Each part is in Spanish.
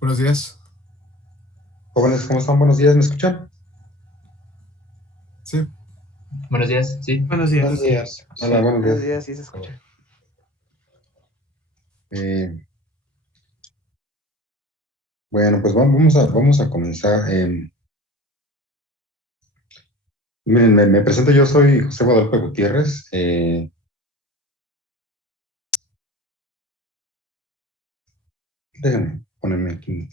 Buenos días. Jóvenes, ¿cómo están? Buenos días, ¿me escuchan? Sí, Buenos días, sí. Buenos Buenos días. días. Hola, Sí, buenos buenos días. días, sí se escucha. Eh, bueno, pues vamos a comenzar. Miren, me presento, yo soy José Guadalupe Gutiérrez. Déjenme ponerme aquí en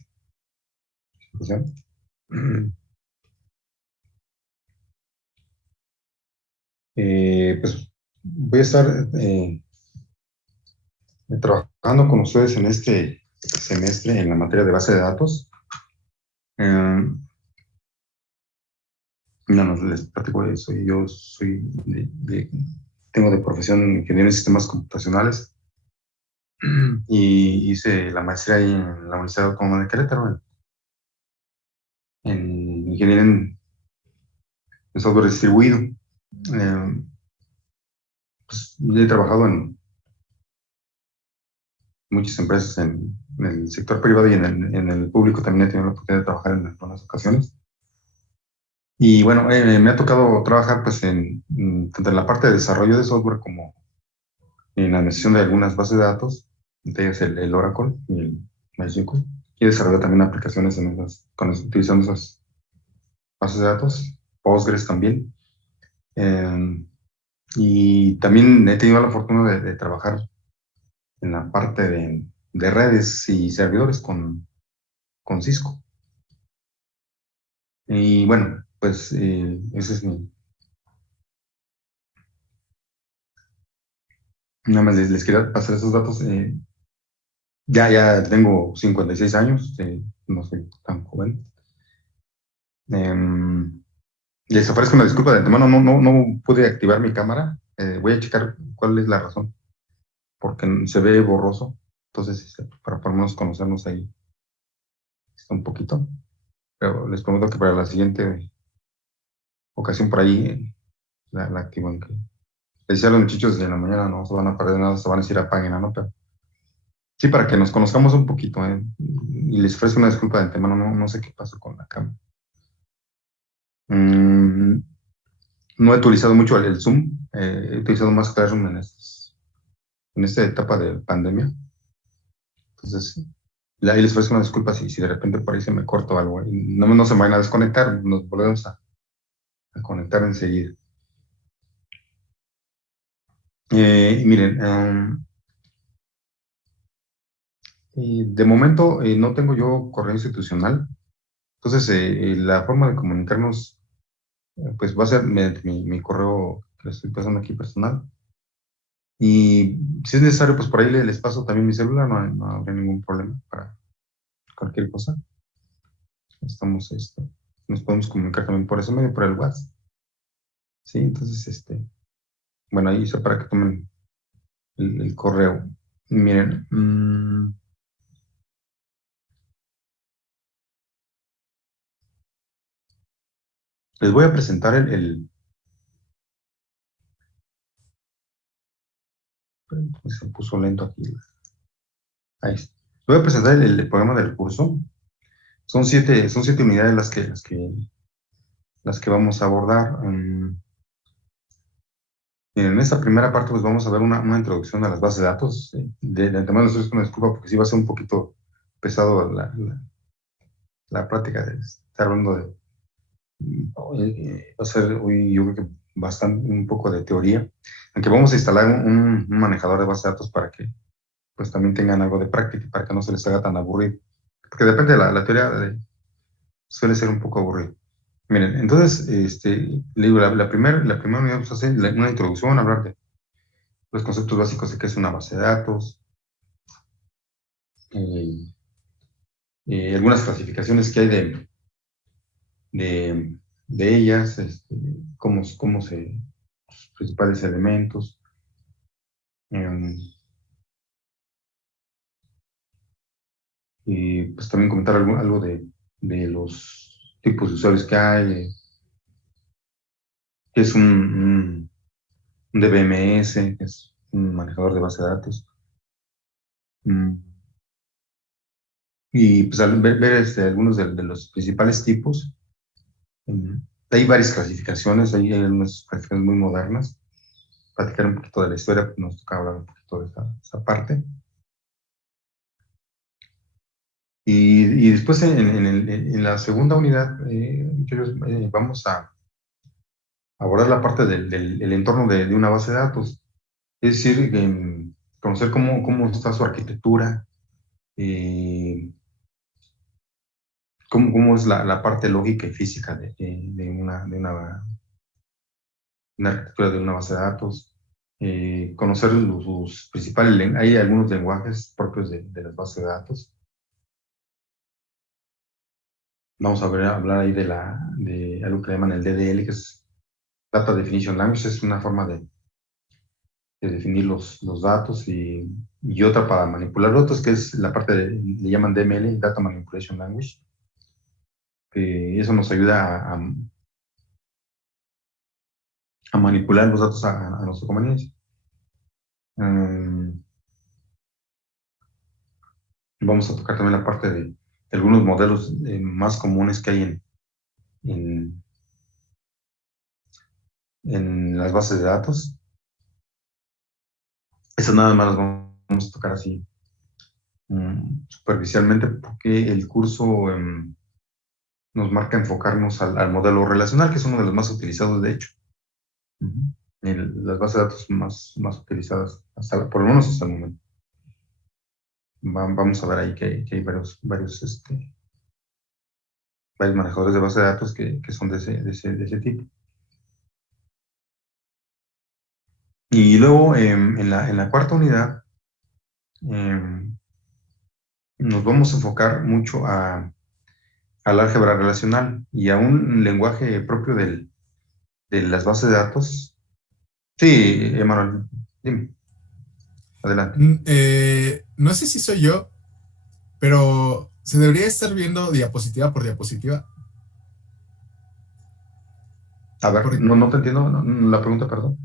situación. Pues voy a estar trabajando con ustedes en este semestre en la materia de base de datos. Eh, no les platico de eso. Yo tengo de profesión ingeniero en sistemas computacionales. Y hice la maestría ahí en la Universidad Autónoma de Querétaro, en ingeniería en software distribuido. Pues, he trabajado en muchas empresas en el sector privado y en el público también he tenido la oportunidad de trabajar en algunas ocasiones. Y bueno, me ha tocado trabajar pues tanto en la parte de desarrollo de software como en la administración de algunas bases de datos, entre ellas el Oracle y el MySQL. Y he desarrollado también aplicaciones utilizando esas bases de datos, Postgres también. Eh, y también he tenido la fortuna de trabajar en la parte de redes y servidores con Cisco. Y bueno, pues ese es mi... Nada más les quería pasar esos datos. Ya tengo 56 años, no soy tan joven. Les ofrezco una disculpa de antemano, no pude activar mi cámara. Voy a checar cuál es la razón, porque se ve borroso. Entonces, para por lo menos conocernos ahí está un poquito. Pero les prometo que para la siguiente ocasión por ahí la activo. Les decía a los muchachos desde la mañana, no se van a perder nada, se van a decir apaguen, ¿no? Pero sí, para que nos conozcamos un poquito, y les ofrezco una disculpa de antemano, no sé qué pasó con la cámara. Mm, no he utilizado mucho el Zoom, he utilizado más Classroom en esta etapa de pandemia. Entonces, ahí les ofrezco una disculpa si de repente por ahí se me corta algo. No se me van a desconectar, nos volvemos a conectar enseguida. Y miren, de momento no tengo yo correo institucional, entonces la forma de comunicarnos pues va a ser mediante mi correo que estoy pasando aquí personal. Y si es necesario, pues por ahí les paso también mi celular, no habrá ningún problema para cualquier cosa. Estamos, nos podemos comunicar también por ese medio, por el WhatsApp. Sí, entonces, bueno, ahí está para que tomen el correo. Miren, les voy a presentar se puso lento aquí. Ahí está. Les voy a presentar el programa del curso. Son siete unidades las que vamos a abordar. En esta primera parte, pues vamos a ver una introducción a las bases de datos. De antemano, les una disculpa porque sí va a ser un poquito pesado la práctica de estar hablando de. Va a ser hoy, yo creo que bastante, un poco de teoría. Aunque vamos a instalar un manejador de bases de datos para que pues también tengan algo de práctica y para que no se les haga tan aburrido. Porque depende de la teoría, suele ser un poco aburrido. Miren, entonces, le digo, la primera unidad vamos a hacer una introducción, hablar de los conceptos básicos de qué es una base de datos, eh, algunas clasificaciones que hay de, de ellas, cómo sus principales elementos, eh, y pues también comentar algo de los tipos de usuarios que hay, qué es un DBMS, que es un manejador de base de datos. Mm, Y pues al ver algunos de los principales tipos, mm, hay varias clasificaciones, hay algunas clasificaciones muy modernas. Platicar un poquito de la historia, pues nos toca hablar un poquito de esa parte. Y después en la segunda unidad, vamos a abordar la parte del entorno de una base de datos. Es decir, conocer cómo está su arquitectura, eh, cómo es la parte lógica y física una arquitectura de una base de datos, conocer sus principales, hay algunos lenguajes propios de las bases de datos. Vamos a hablar ahí de algo que llaman el DDL, que es Data Definition Language, es una forma de definir los datos y otra para manipular datos, que es la parte le llaman DML, Data Manipulation Language, que eso nos ayuda a manipular los datos a nuestra conveniencia. Vamos a tocar también la parte de algunos modelos más comunes que hay en, en las bases de datos. Eso nada más las vamos a tocar así superficialmente porque el curso nos marca enfocarnos al modelo relacional, que es uno de los más utilizados, de hecho. Uh-huh. Las bases de datos más utilizadas, por lo menos hasta el momento. Vamos a ver ahí que hay varios manejadores de base de datos que son de ese tipo. Y luego, en la cuarta unidad, nos vamos a enfocar mucho al álgebra relacional y a un lenguaje propio de las bases de datos. Sí, Emanuel, dime, adelante. No sé si soy yo, pero se debería estar viendo diapositiva por diapositiva. A ver, Porque no te entiendo la pregunta, perdón.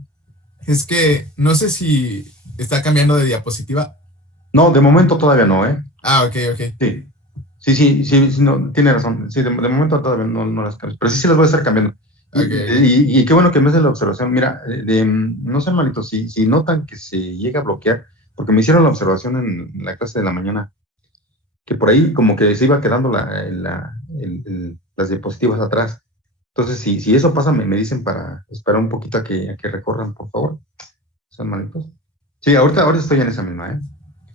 es que no sé si está cambiando de diapositiva. No, de momento todavía no, ¿eh? Ah, ok. Sí. Sí, no, tiene razón. Sí, de momento todavía no las cambio. Pero sí las voy a estar cambiando. Ok. Y qué bueno que me hace la observación. Mira, no sean malitos, si notan que se llega a bloquear, porque me hicieron la observación en la clase de la mañana, que por ahí como que se iba quedando las diapositivas atrás. Entonces, si eso pasa, me dicen para esperar un poquito a que recorran, por favor. Sean malitos. Sí, ahorita estoy en esa misma, ¿eh?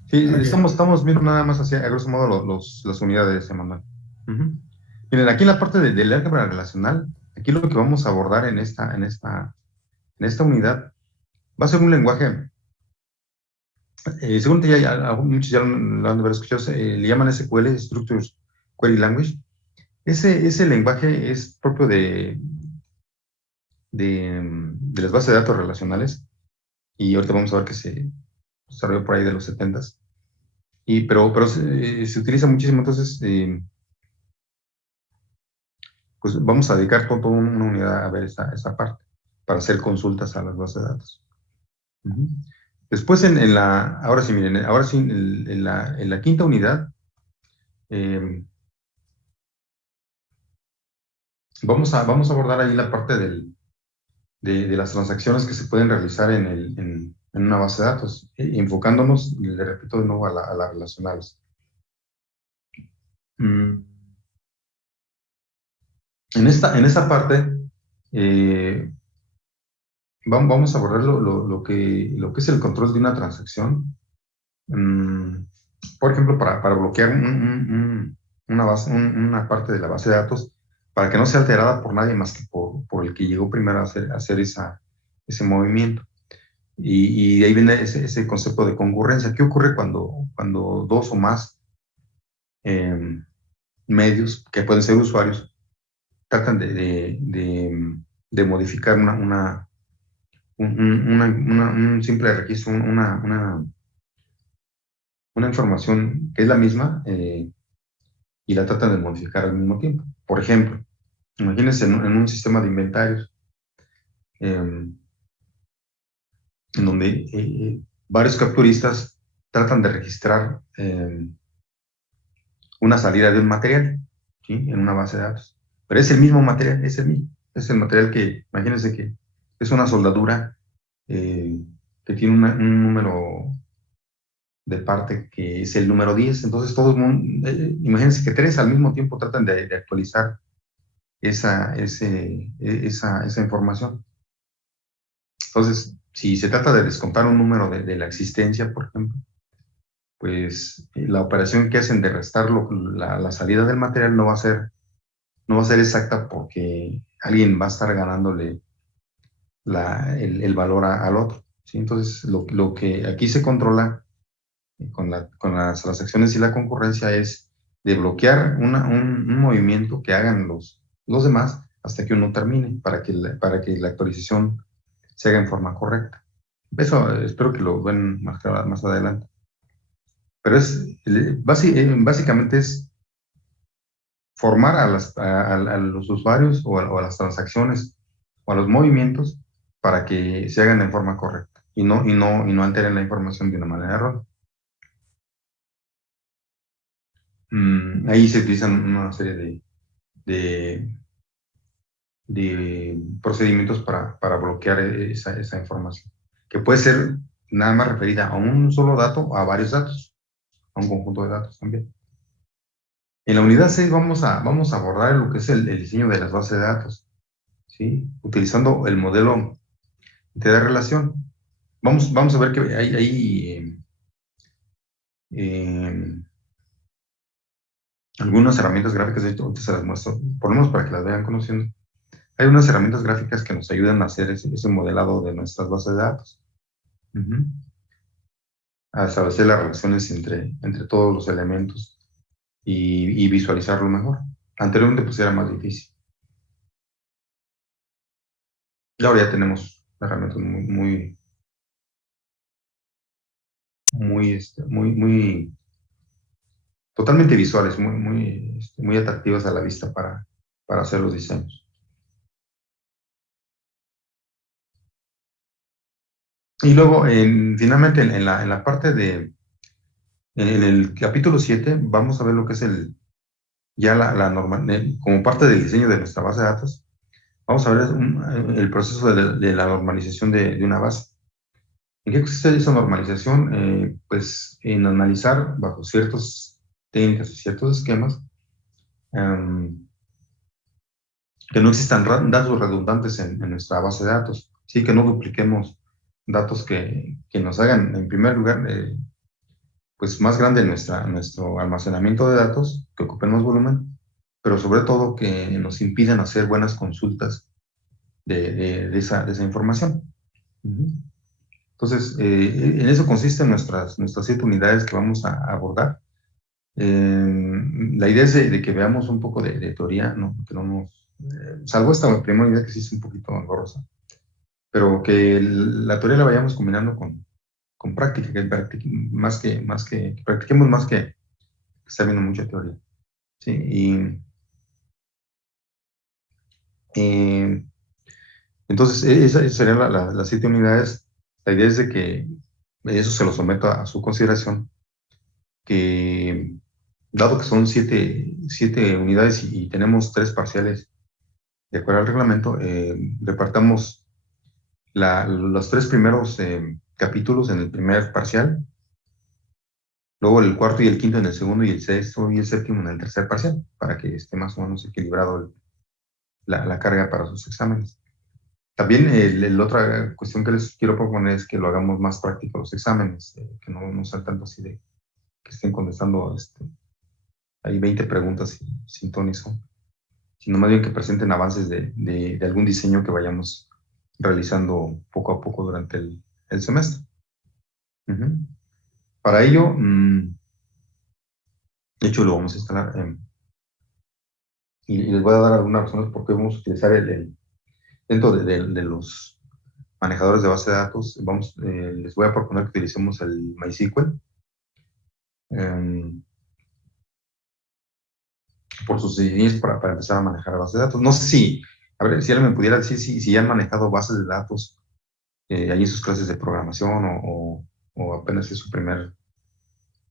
Sí, Ok. estamos viendo nada más así, a grosso modo, las unidades, Emanuel. Ujú. Miren, aquí en la parte del álgebra relacional, aquí lo que vamos a abordar en esta unidad va a ser un lenguaje, según muchos ya lo han de haber escuchado, le llaman SQL, Structured Query Language. Ese lenguaje es propio de las bases de datos relacionales y ahorita vamos a ver que se desarrolló por ahí de los 70s. Pero se utiliza muchísimo, entonces pues vamos a dedicar toda una unidad a ver esa parte, para hacer consultas a las bases de datos. Uh-huh. Después ahora sí, miren, ahora sí, en la quinta unidad, vamos a abordar ahí la parte de las transacciones que se pueden realizar en una base de datos, enfocándonos, le repito de nuevo, a las relacionales. En esta parte, vamos a abordar lo que es el control de una transacción. Por ejemplo, para bloquear una parte de la base de datos, para que no sea alterada por nadie más que por el que llegó primero a hacer ese movimiento. Y de ahí viene ese concepto de concurrencia. ¿Qué ocurre cuando dos o más medios, que pueden ser usuarios, tratan de modificar un simple registro, una información que es la misma, y la tratan de modificar al mismo tiempo? Por ejemplo, imagínense en un sistema de inventarios, en donde varios capturistas tratan de registrar una salida de un material, ¿sí? En una base de datos. Pero es el mismo material, es el mismo. Es el material que, imagínense que es una soldadura que tiene un número de parte que es el número 10. Entonces, todo el mundo, imagínense que tres al mismo tiempo tratan de actualizar esa información. Entonces, si se trata de descontar un número de la existencia, por ejemplo, pues la operación que hacen de restar la salida del material no va a ser exacta porque alguien va a estar ganándole el valor al otro, ¿sí? Entonces, lo que aquí se controla con las transacciones y la concurrencia es de bloquear un movimiento que hagan los demás hasta que uno termine, para que la actualización se haga en forma correcta. Eso espero que lo vean más adelante. Pero básicamente es formar a los usuarios o a las transacciones o a los movimientos para que se hagan en forma correcta y no alteren la información de una manera errónea. Ahí se utilizan una serie de, de procedimientos para bloquear esa información, que puede ser nada más referida a un solo dato o a varios datos, a un conjunto de datos también. En la unidad 6 vamos a abordar lo que es el diseño de las bases de datos, ¿sí? Utilizando el modelo de relación. Vamos a ver que hay algunas herramientas gráficas, de hecho, ahorita se las muestro, por lo menos para que las vayan conociendo. Hay unas herramientas gráficas que nos ayudan a hacer ese modelado de nuestras bases de datos. A establecer las relaciones entre todos los elementos y visualizarlo mejor. Anteriormente pues era más difícil. Y ahora ya tenemos herramientas muy totalmente visuales, muy atractivas a la vista para hacer los diseños. Y luego, finalmente, en la parte en el capítulo 7, vamos a ver lo que es como parte del diseño de nuestra base de datos, vamos a ver el proceso de la normalización de una base. ¿En qué consiste esa normalización? Pues en analizar bajo ciertas técnicas y ciertos esquemas que no existan datos redundantes en nuestra base de datos, sí, que no dupliquemos datos que nos hagan, en primer lugar, pues más grande nuestro almacenamiento de datos, que ocupen más volumen, pero sobre todo que nos impidan hacer buenas consultas de esa información. Entonces, en eso consisten nuestras 7 unidades que vamos a abordar. La idea es de que veamos un poco de teoría, ¿no? Que no nos, salvo esta primera idea que sí es un poquito engorrosa, pero que la teoría la vayamos combinando con práctica, que practiquemos más que estar viendo mucha teoría. ¿Sí? Y entonces, esas serían las 7 unidades. La idea es de que eso se lo someto a su consideración, que dado que son 7 unidades y tenemos 3 parciales de acuerdo al reglamento, repartamos los 3 primeros capítulos en el primer parcial, luego el cuarto y el quinto en el segundo y el sexto y el séptimo en el tercer parcial, para que esté más o menos equilibrado la carga para sus exámenes. También la otra cuestión que les quiero proponer es que lo hagamos más práctico los exámenes, que no sean tanto así de que estén contestando hay 20 preguntas sin ton ni son, sino más bien que presenten avances de algún diseño que vayamos realizando poco a poco durante el semestre. Para ello, de hecho lo vamos a instalar y les voy a dar algunas razones por qué vamos a utilizar dentro de los manejadores de base de datos. Les voy a proponer que utilicemos el MySQL por sus diseños para empezar a manejar bases de datos. No sé a ver, si alguien me pudiera decir si ya han manejado bases de datos ahí en sus clases de programación o apenas es su primera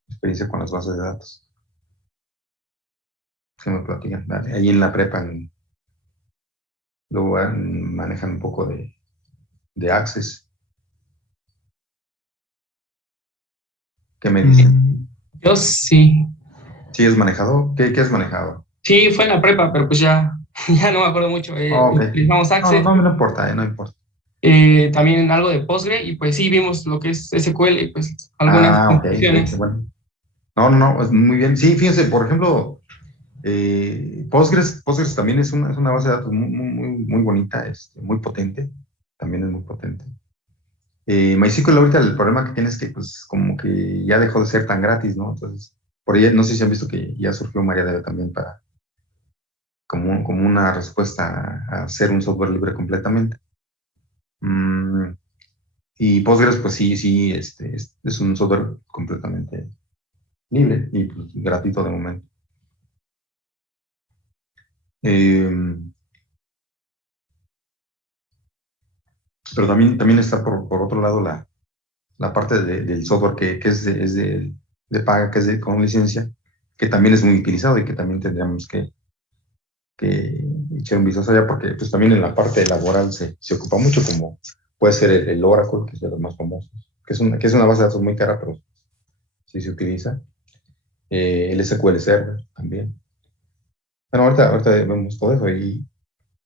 experiencia con las bases de datos. Se me platican. Ahí en la prepa, luego manejan un poco de Access. ¿Qué me dicen? Yo sí. ¿Sí has manejado? ¿Qué has manejado? Sí, fue en la prepa, pero pues ya, ya no me acuerdo mucho. Ok. Utilizamos No, Access, no importa, no importa. también algo de Postgre, y pues sí vimos lo que es SQL, y pues algunas Ah, ok, qué instrucciones. bueno. No, es muy bien. Sí, fíjense, por ejemplo, Postgres también es una base de datos muy bonita, muy potente. También es muy potente. MySQL ahorita el problema que tiene es que pues como que ya dejó de ser tan gratis, ¿no? Entonces, por ahí no sé si han visto que ya surgió MariaDB también para como una respuesta a hacer un software libre completamente. Mm, y Postgres, pues sí, es un software completamente libre y pues, gratuito de momento. Eh, pero también está por otro lado la parte del software que es de paga, que es con licencia, que también es muy utilizado y que también tendríamos que echar un vistazo allá, porque pues también en la parte laboral se ocupa mucho, como puede ser el Oracle, que es de los más famosos, que es una base de datos muy cara, pero sí se utiliza. El SQL Server también. Bueno, ahorita vemos todo eso,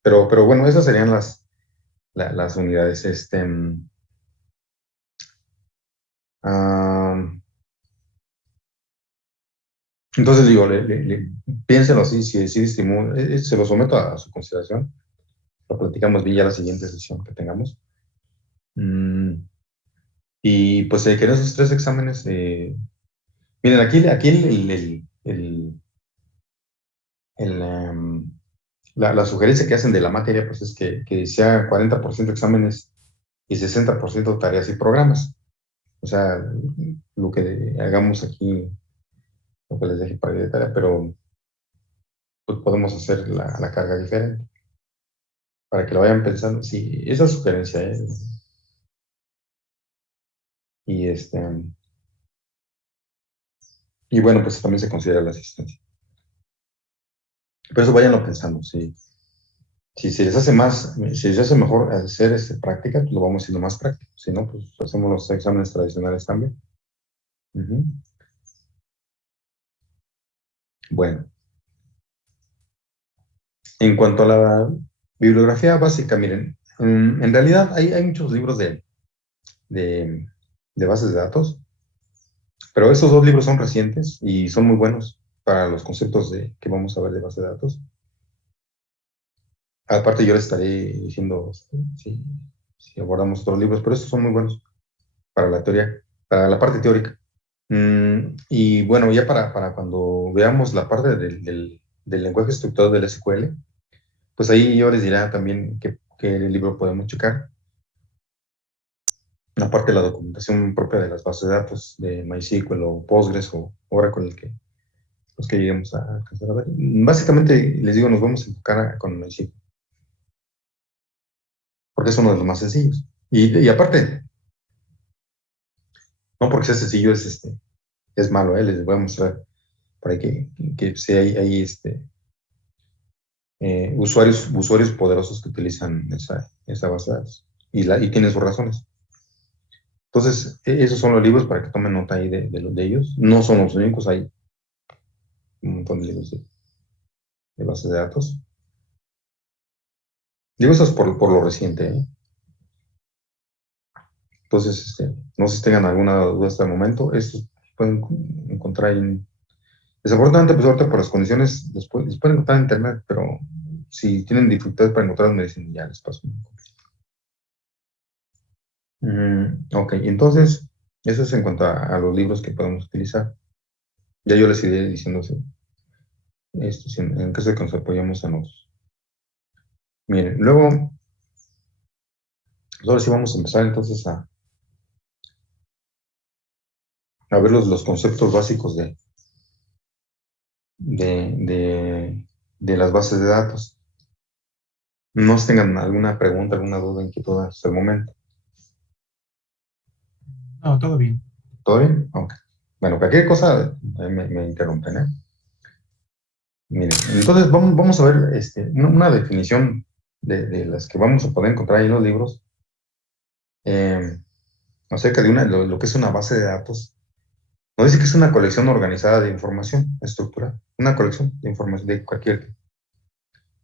pero bueno, esas serían las unidades. Ah, entonces digo, piénsenlo así, si decidimos, se lo someto a su consideración. Lo platicamos bien ya la siguiente sesión que tengamos. Mm, y pues que en esos 3 exámenes, miren, aquí la sugerencia que hacen de la materia pues es que sea 40% exámenes y 60% tareas y programas. O sea, lo que hagamos aquí, lo que les deje para de tarea, pero pues, podemos hacer la carga diferente para que lo vayan pensando. Sí, esa es sugerencia, ¿eh? Y y bueno, pues también se considera la asistencia. Pero eso váyanlo pensando, sí. Si se les hace si les hace mejor hacer práctica, pues lo vamos haciendo más práctico. Si no, pues hacemos los exámenes tradicionales también. Ujú. Bueno, en cuanto a la bibliografía básica, miren, en realidad hay muchos libros de, de bases de datos, pero esos 2 libros son recientes y son muy buenos para los conceptos que vamos a ver de base de datos. Aparte, yo les estaré diciendo si abordamos otros libros, pero estos son muy buenos para la teoría, para la parte teórica. Y bueno, ya para cuando veamos la parte del lenguaje estructurado del SQL, pues ahí yo les diré también qué libro podemos checar. La parte de la documentación propia de las bases de datos de MySQL o Postgres o Oracle, los que lleguemos a alcanzar a ver. Básicamente, les digo, nos vamos a enfocar con MySQL, porque es uno de los más sencillos. Y aparte, no porque sea sencillo es malo, les voy a mostrar por ahí que sí hay usuarios poderosos que utilizan esa base de datos y tienen sus razones. Entonces, esos son los libros para que tomen nota ahí de ellos. No son los únicos, hay un montón de libros de bases de datos. Digo eso es por lo reciente, ¿eh? Entonces, no sé si tengan alguna duda hasta el momento. Estos pueden encontrar desafortunadamente, pues ahorita por las condiciones, los pueden encontrar en internet, pero si tienen dificultades para encontrarlos, me dicen, ya les paso una copia. Ok, entonces, eso es en cuanto a los libros que podemos utilizar. Ya yo les iré diciendo esto, en caso de que nos apoyemos en los. Miren, luego, pues ahora sí vamos a empezar entonces a ver los conceptos básicos de, de, de las bases de datos. No sé si tengan alguna pregunta, alguna duda, inquietud hasta el momento. No, todo bien. ¿Todo bien? Ok. Bueno, cualquier cosa me interrumpen, ¿eh? Miren, entonces vamos a ver una definición de las que vamos a poder encontrar ahí en los libros acerca de lo que es una base de datos. Nos dice que es una colección organizada de información estructurada, una colección de información de cualquier.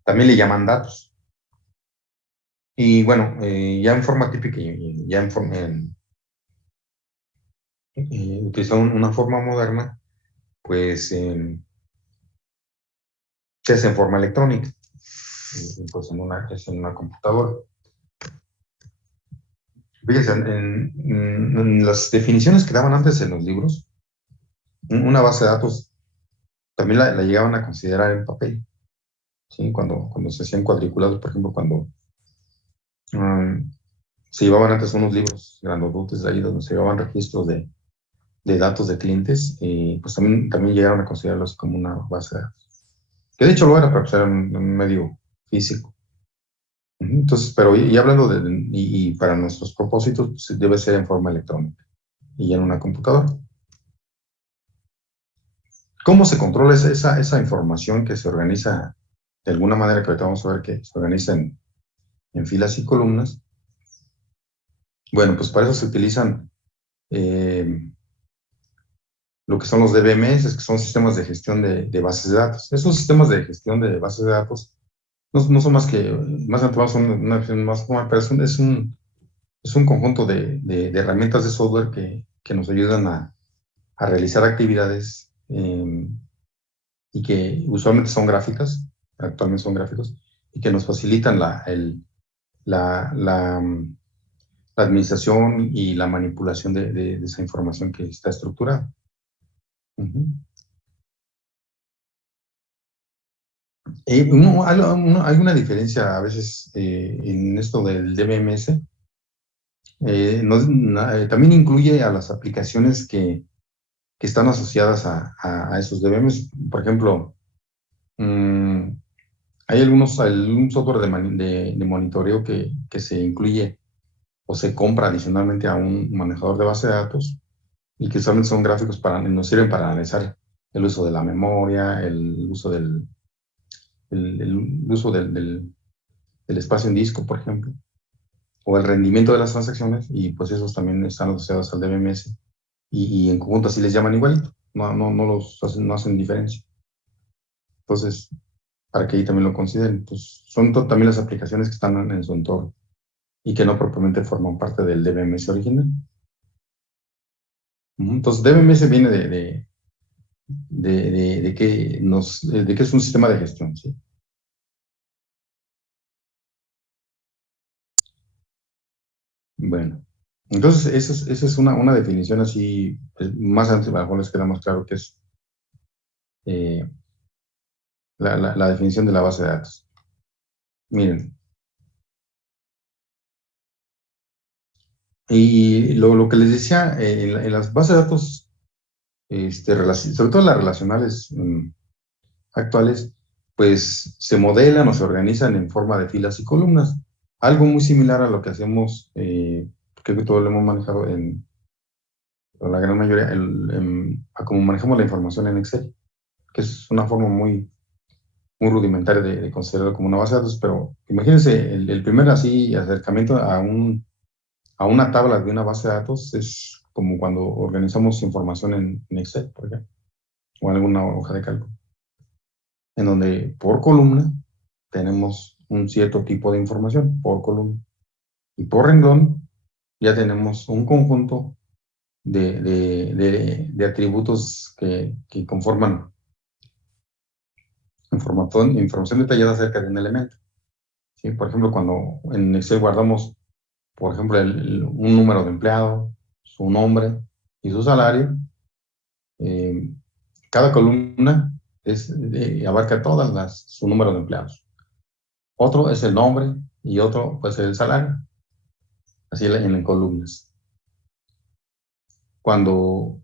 También le llaman datos. Y bueno, ya en forma típica y ya utilizando una forma moderna, pues se hace en forma electrónica, pues es en una computadora. Fíjense, en las definiciones que daban antes en los libros, una base de datos también la llegaban a considerar en papel, ¿sí? Cuando se hacían cuadriculados, por ejemplo, cuando um, se llevaban antes unos libros grandotes ahí donde se llevaban registros de datos de clientes, pues también llegaron a considerarlos como una base de datos. Que de hecho lo era, pero pues era un medio físico. Entonces, pero y hablando y para nuestros propósitos, pues debe ser en forma electrónica y en una computadora. ¿Cómo se controla esa información que se organiza de alguna manera, que ahorita vamos a ver que se organiza en filas y columnas? Bueno, pues para eso se utilizan lo que son los DBMS, que son sistemas de gestión de bases de datos. Esos sistemas de gestión de bases de datos no son más que, más adelante son una versión más formal, pero es un conjunto de herramientas de software que nos ayudan a realizar actividades y que usualmente son gráficas, actualmente son gráficos, y que nos facilitan la administración y la manipulación de esa información que está estructurada. Hay una diferencia a veces en esto del DBMS. También incluye a las aplicaciones que están asociadas a esos DBMS. Por ejemplo, hay algún software de monitoreo que se incluye o se compra adicionalmente a un manejador de base de datos y que solamente son gráficos nos sirven para analizar el uso de la memoria, el uso el uso del espacio en disco, por ejemplo, o el rendimiento de las transacciones, y pues esos también están asociados al DBMS, y en conjunto así les llaman igualito, no hacen diferencia. Entonces, para que ahí también lo consideren, pues son también las aplicaciones que están en su entorno y que no propiamente forman parte del DBMS original. Entonces, DBMS viene de que es un sistema de gestión, ¿sí? Bueno, entonces esa es una definición así, pues, más antes, a lo mejor les queda más claro que es eh, la definición de la base de datos. Miren, y lo que les decía, en las bases de datos, sobre todo las relacionales actuales, pues se modelan o se organizan en forma de filas y columnas. Algo muy similar a lo que hacemos, creo que todos lo hemos manejado la gran mayoría, a como manejamos la información en Excel, que es una forma muy rudimentaria de considerarlo como una base de datos, pero imagínense el primer así acercamiento a una tabla de una base de datos es como cuando organizamos información en Excel, por ejemplo, o en alguna hoja de cálculo, en donde por columna tenemos un cierto tipo de información, por columna, y por renglón ya tenemos un conjunto de atributos que conforman información detallada acerca de un elemento. ¿Sí? Por ejemplo, cuando en Excel guardamos, por ejemplo, un número de empleado, su nombre y su salario, eh, cada columna abarca su número de empleados. Otro es el nombre y otro puede ser el salario, así en columnas. Cuando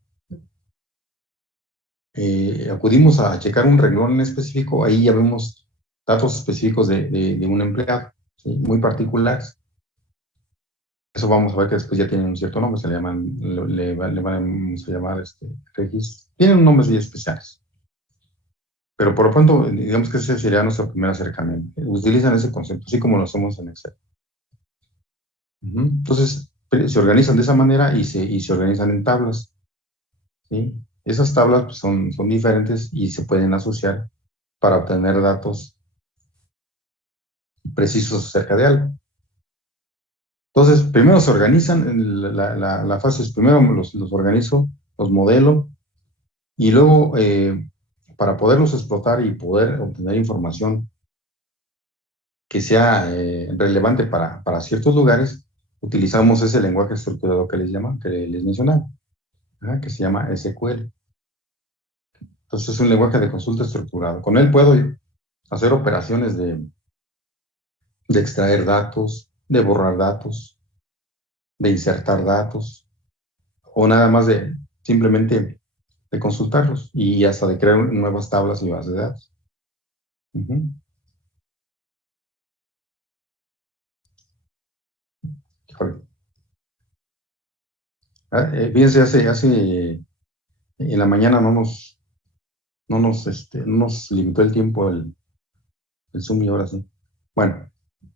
acudimos a checar un renglón en específico, ahí ya vemos datos específicos de un empleado, ¿sí? Muy particulares. Eso vamos a ver que después ya tienen un cierto nombre, se le llaman, le vamos a llamar registro. Tienen nombres muy especiales. Pero por lo pronto, digamos que ese sería nuestro primer acercamiento. Utilizan ese concepto, así como lo hacemos en Excel. Entonces, se organizan de esa manera y se organizan en tablas, ¿sí? Esas tablas pues, son diferentes y se pueden asociar para obtener datos precisos acerca de algo. Entonces, primero se organizan, la fase es primero los organizo, los modelo, y luego para poderlos explotar y poder obtener información que sea relevante para ciertos lugares, utilizamos ese lenguaje estructurado que les mencionaba, que se llama SQL. Entonces es un lenguaje de consulta estructurado. Con él puedo hacer operaciones de extraer datos, de borrar datos, de insertar datos, o nada más de simplemente de consultarlos y hasta de crear nuevas tablas y bases de datos. Híjole. Fíjense, en la mañana no nos limitó el tiempo el Zoom y ahora sí. Bueno,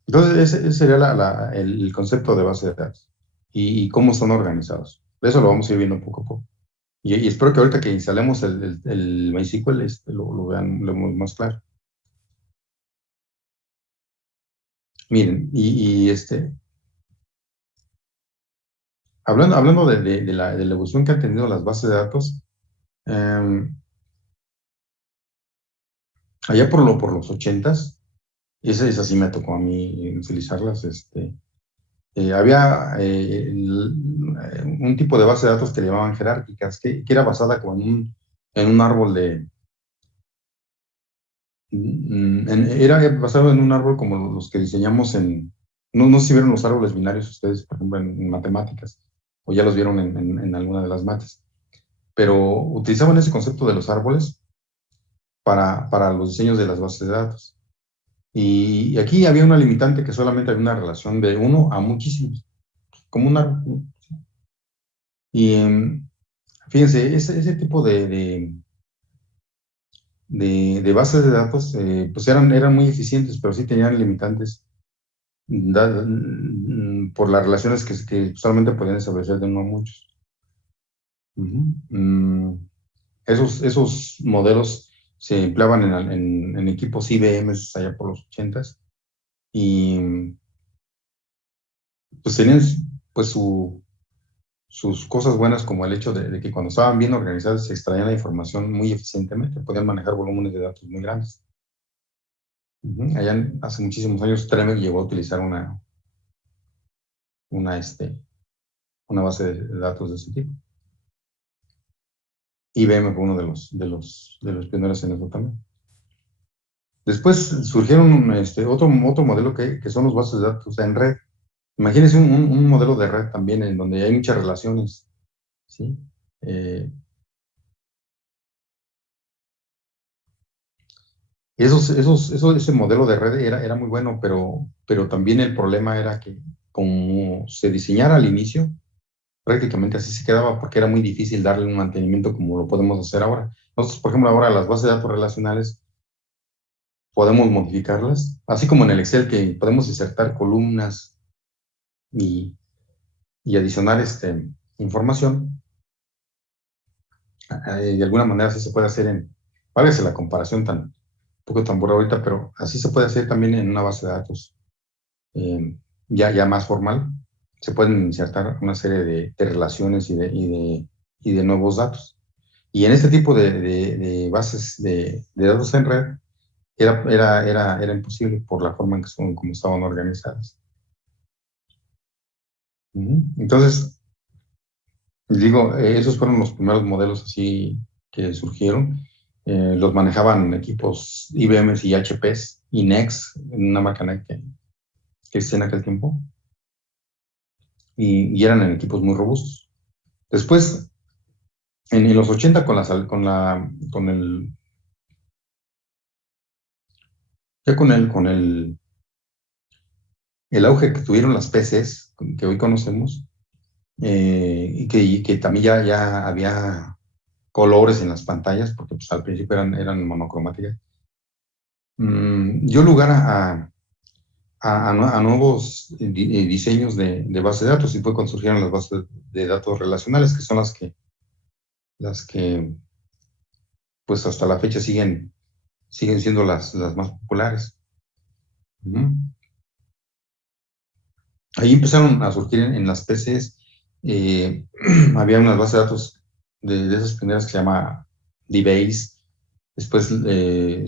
entonces ese sería el concepto de base de datos y cómo están organizados. Eso lo vamos a ir viendo poco a poco. Y espero que ahorita que instalemos el MySQL lo vean más claro. Miren, hablando de la evolución que han tenido las bases de datos, allá por los 80s, esa sí me tocó a mí utilizarlas, había un tipo de base de datos que le llamaban jerárquicas, que era basada como en un árbol era basado en un árbol como los que diseñamos no sé si vieron los árboles binarios ustedes, por ejemplo, en matemáticas, o ya los vieron en alguna de las mates, pero utilizaban ese concepto de los árboles para los diseños de las bases de datos. Y aquí había una limitante que solamente había una relación de uno a muchísimos, como un árbol. Y fíjense, ese tipo de bases de datos pues eran muy eficientes, pero sí tenían limitantes por las relaciones que solamente podían establecer de uno a muchos. Esos modelos se empleaban en equipos IBM allá por los 80s y pues tenían pues sus cosas buenas, como el hecho de que cuando estaban bien organizados se extraían la información muy eficientemente, podían manejar volúmenes de datos muy grandes. Allá hace muchísimos años Tremer llegó a utilizar una, una base de datos de ese tipo. IBM fue uno de los pioneros en eso también. Después surgieron otro modelo que son los bases de datos en red. Imagínense un modelo de red también en donde hay muchas relaciones, ¿sí? Ese modelo de red era muy bueno, pero también el problema era que como se diseñara al inicio, prácticamente así se quedaba porque era muy difícil darle un mantenimiento como lo podemos hacer ahora. Nosotros, por ejemplo, ahora las bases de datos relacionales podemos modificarlas, así como en el Excel que podemos insertar columnas y adicionar información. De alguna manera así se puede hacer válgase la comparación un poco tan burda ahorita, pero así se puede hacer también en una base de datos ya más formal. Se pueden insertar una serie de relaciones y de nuevos datos. Y en este tipo de bases de datos en red era imposible por la forma en que como estaban organizadas. Entonces, digo, esos fueron los primeros modelos así que surgieron. Los manejaban equipos IBM y HPs y NEX, una marca NEX que existía en aquel tiempo, y eran en equipos muy robustos. Después, en los 80 con el auge que tuvieron las PCs que hoy conocemos, y que también ya había colores en las pantallas, porque pues, al principio eran monocromáticas, dio lugar a nuevos diseños de base de datos, y fue cuando surgieron las bases de datos relacionales, que son las que pues hasta la fecha siguen siendo las más populares. Ahí empezaron a surgir en las PCs, había unas bases de datos de esas primeras que se llama DBase. Después de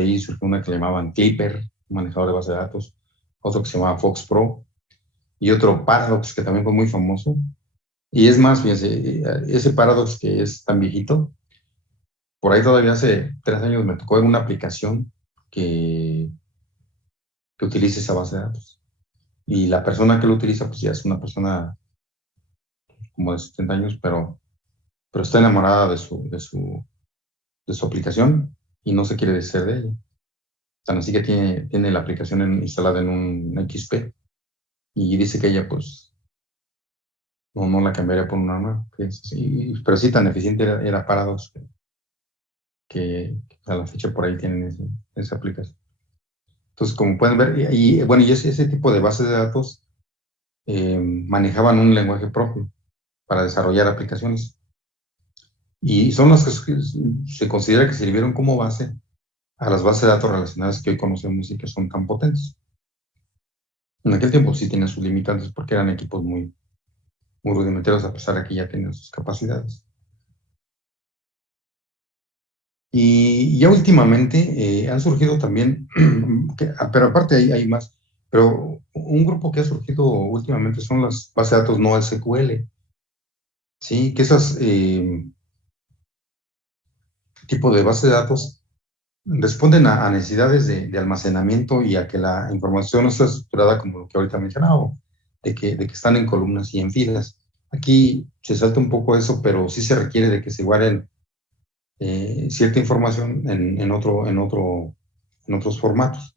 ahí surgió una que le llamaban Clipper, un manejador de base de datos, otro que se llamaba Fox Pro, y otro Paradox, que también fue muy famoso. Y es más, fíjense, ese Paradox que es tan viejito, por ahí todavía hace 3 años me tocó en una aplicación que utiliza esa base de datos. Y la persona que lo utiliza, pues ya es una persona como de 70 años, pero está enamorada de su aplicación y no se quiere deshacer de ella. Tan así que tiene la aplicación instalada en un XP y dice que ella, pues, no la cambiaría por una nueva. Pero sí, tan eficiente era Paradox que a la fecha por ahí tienen esa aplicación. Entonces, como pueden ver, bueno, ese tipo de bases de datos manejaban un lenguaje propio para desarrollar aplicaciones. Y son las que se considera que sirvieron como base a las bases de datos relacionadas que hoy conocemos y que son tan potentes. En aquel tiempo sí tenían sus limitantes porque eran equipos muy rudimentarios, a pesar de que ya tenían sus capacidades. Y ya últimamente han surgido también, pero aparte hay más, pero un grupo que ha surgido últimamente son las bases de datos no SQL. Sí, que esas tipo de bases de datos responden a necesidades de almacenamiento y a que la información no está estructurada como lo que ahorita mencionaba, de que están en columnas y en filas. Aquí se salta un poco eso, pero sí se requiere de que se guarden cierta información en otros formatos.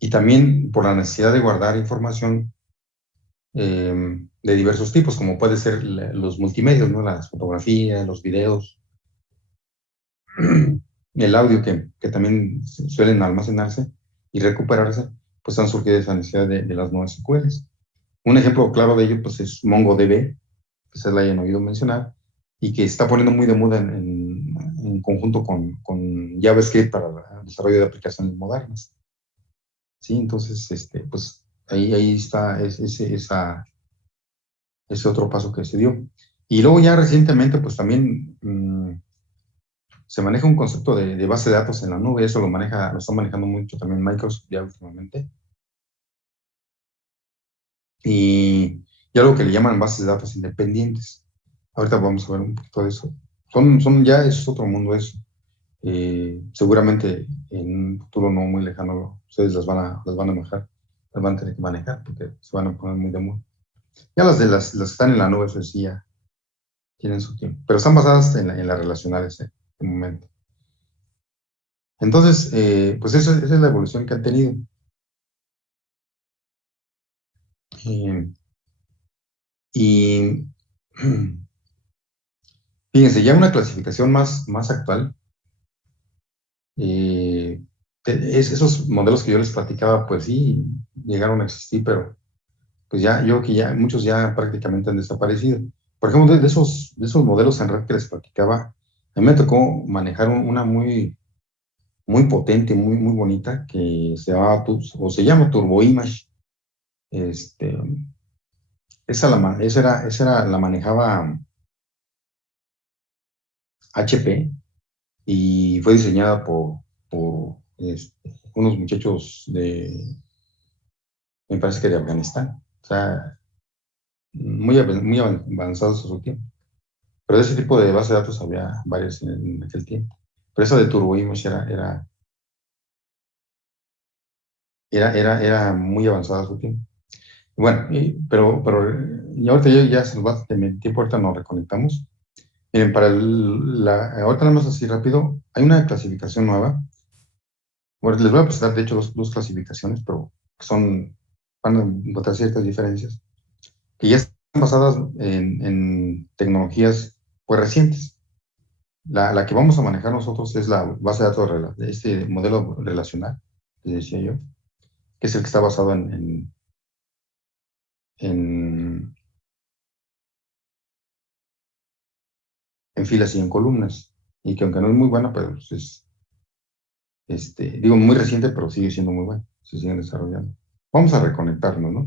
Y también por la necesidad de guardar información de diversos tipos, como puede ser los multimedios, ¿no? Las fotografías, los videos, el audio que también suelen almacenarse y recuperarse, pues han surgido esa necesidad de las nuevas SQLs. Un ejemplo claro de ello pues, es MongoDB, que se la hayan oído mencionar, y que está poniendo muy de moda en conjunto con JavaScript para el desarrollo de aplicaciones modernas. Sí, entonces, pues ahí está ese otro paso que se dio. Y luego ya recientemente, pues también se maneja un concepto de base de datos en la nube. Eso lo está manejando mucho también Microsoft ya últimamente. Y algo que le llaman bases de datos independientes. Ahorita vamos a ver un poquito de eso. Ya es otro mundo eso. Seguramente en un futuro no muy lejano ustedes las van a manejar, las van a tener que manejar porque se van a poner muy de moda. Ya las que están en la nube, eso sí ya tienen su tiempo, pero están basadas en las relacionales de momento. Entonces, pues esa es la evolución que han tenido. Y fíjense, ya una clasificación más actual, esos modelos que yo les platicaba, pues sí, llegaron a existir, pero pues muchos ya prácticamente han desaparecido. Por ejemplo, de esos modelos en red que les platicaba, a mí me tocó manejar una muy potente, muy bonita, que se llama Turbo Image. Esa la manejaba HP y fue diseñada por unos muchachos me parece que de Afganistán. O sea, muy avanzados a su tiempo. Pero de ese tipo de base de datos había varias en aquel tiempo. Pero esa de Turbo Image era muy avanzada a su tiempo. Bueno, pero y ahorita ya se nos va de tiempo, ahorita nos reconectamos. Miren, ahorita nada más así rápido, hay una clasificación nueva. Bueno, les voy a presentar de hecho dos clasificaciones, pero van a encontrar ciertas diferencias, que ya están basadas en tecnologías pues recientes. La que vamos a manejar nosotros es la base de datos de este modelo relacional, que decía yo, que es el que está basado en, en filas y en columnas, y que aunque no es muy buena, pero pues digo, muy reciente, pero sigue siendo muy buena, se siguen desarrollando. Vamos a reconectarnos, ¿no?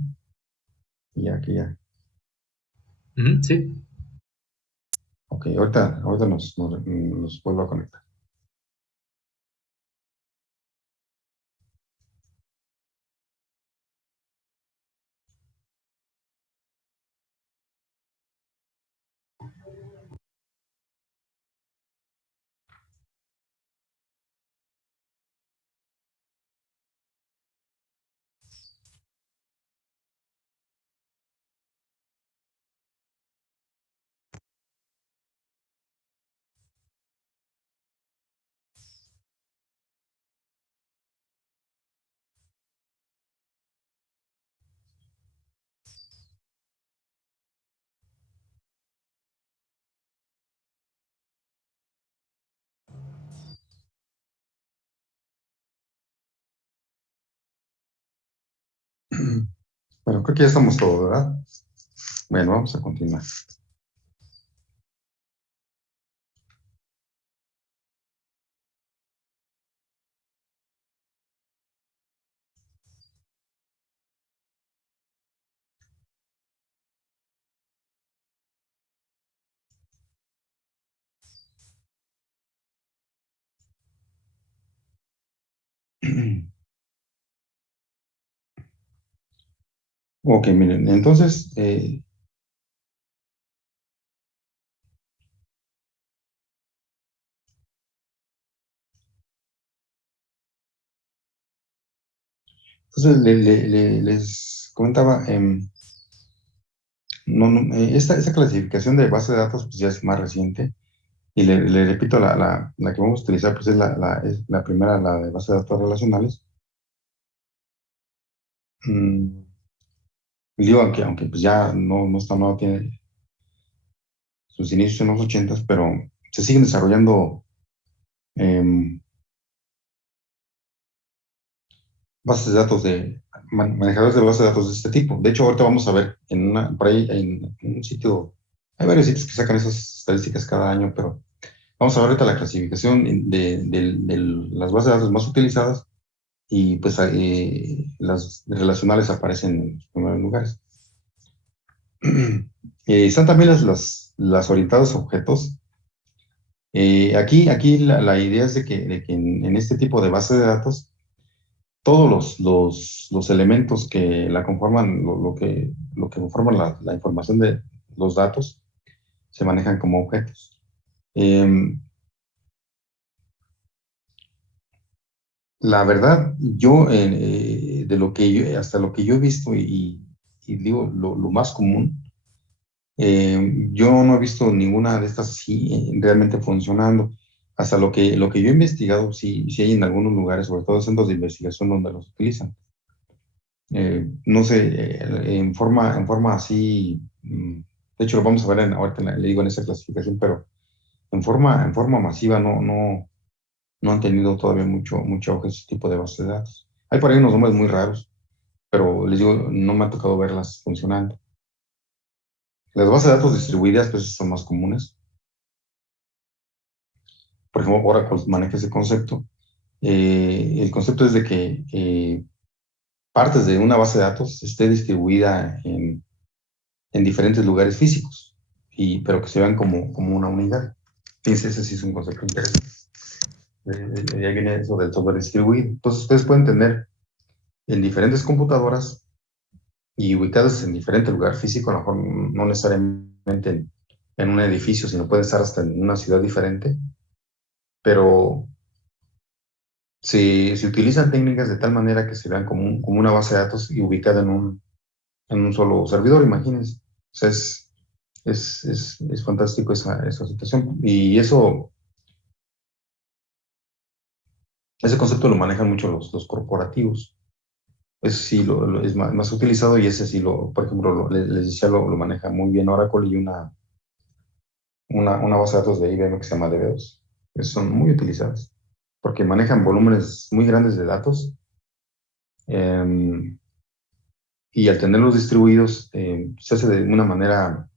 Y ya que ya. Ujú, sí. Ok, ahorita nos vuelvo a conectar. Bueno, creo que ya estamos todos, ¿verdad? Bueno, vamos a continuar. Ok, miren, entonces les comentaba, esta clasificación de base de datos pues ya es más reciente, y le repito, la que vamos a utilizar pues es la primera, la de base de datos relacionales. Digo, aunque pues ya no está nuevo, tiene sus inicios en los 80, pero se siguen desarrollando em, bases de datos manejadores de bases de datos de este tipo. De hecho, ahorita vamos a ver por ahí en un sitio, hay varios sitios que sacan esas estadísticas cada año, pero vamos a ver ahorita la clasificación de las bases de datos más utilizadas, y pues las relacionales aparecen en los primeros lugares. Están también las orientadas a objetos. Aquí la idea es de que en este tipo de base de datos, todos los elementos que la conforman, lo que conforman la información de los datos, se manejan como objetos. Em, la verdad, hasta lo que yo he visto y digo, lo más común, yo no he visto ninguna de estas así realmente funcionando. Hasta lo que yo he investigado, sí hay en algunos lugares, sobre todo centros de investigación, donde los utilizan. No sé, en forma así, de hecho lo vamos a ver ahorita, le digo, en esa clasificación, pero en forma masiva no han tenido todavía mucho auge ese tipo de bases de datos. Hay por ahí unos nombres muy raros, pero les digo, no me ha tocado verlas funcionando. Las bases de datos distribuidas, pues, son más comunes. Por ejemplo, Oracle maneja ese concepto. El concepto es de que partes de una base de datos esté distribuida en diferentes lugares físicos, pero que se vean como una unidad. Fíjense, ese sí es un concepto interesante. Ahí viene eso del software distribuido. Entonces, ustedes pueden tener en diferentes computadoras y ubicadas en diferente lugar físico, a lo mejor no necesariamente en un edificio, sino pueden estar hasta en una ciudad diferente, pero se utilizan técnicas de tal manera que se vean como una base de datos y ubicada en un solo servidor, imagínense. O sea, es fantástico esa situación. Y ese concepto lo manejan mucho los corporativos. Ese sí es más utilizado, y ese sí, por ejemplo, les decía, lo maneja muy bien Oracle, y una base de datos de IBM que se llama DB2. Son muy utilizadas porque manejan volúmenes muy grandes de datos, y al tenerlos distribuidos se hace de una manera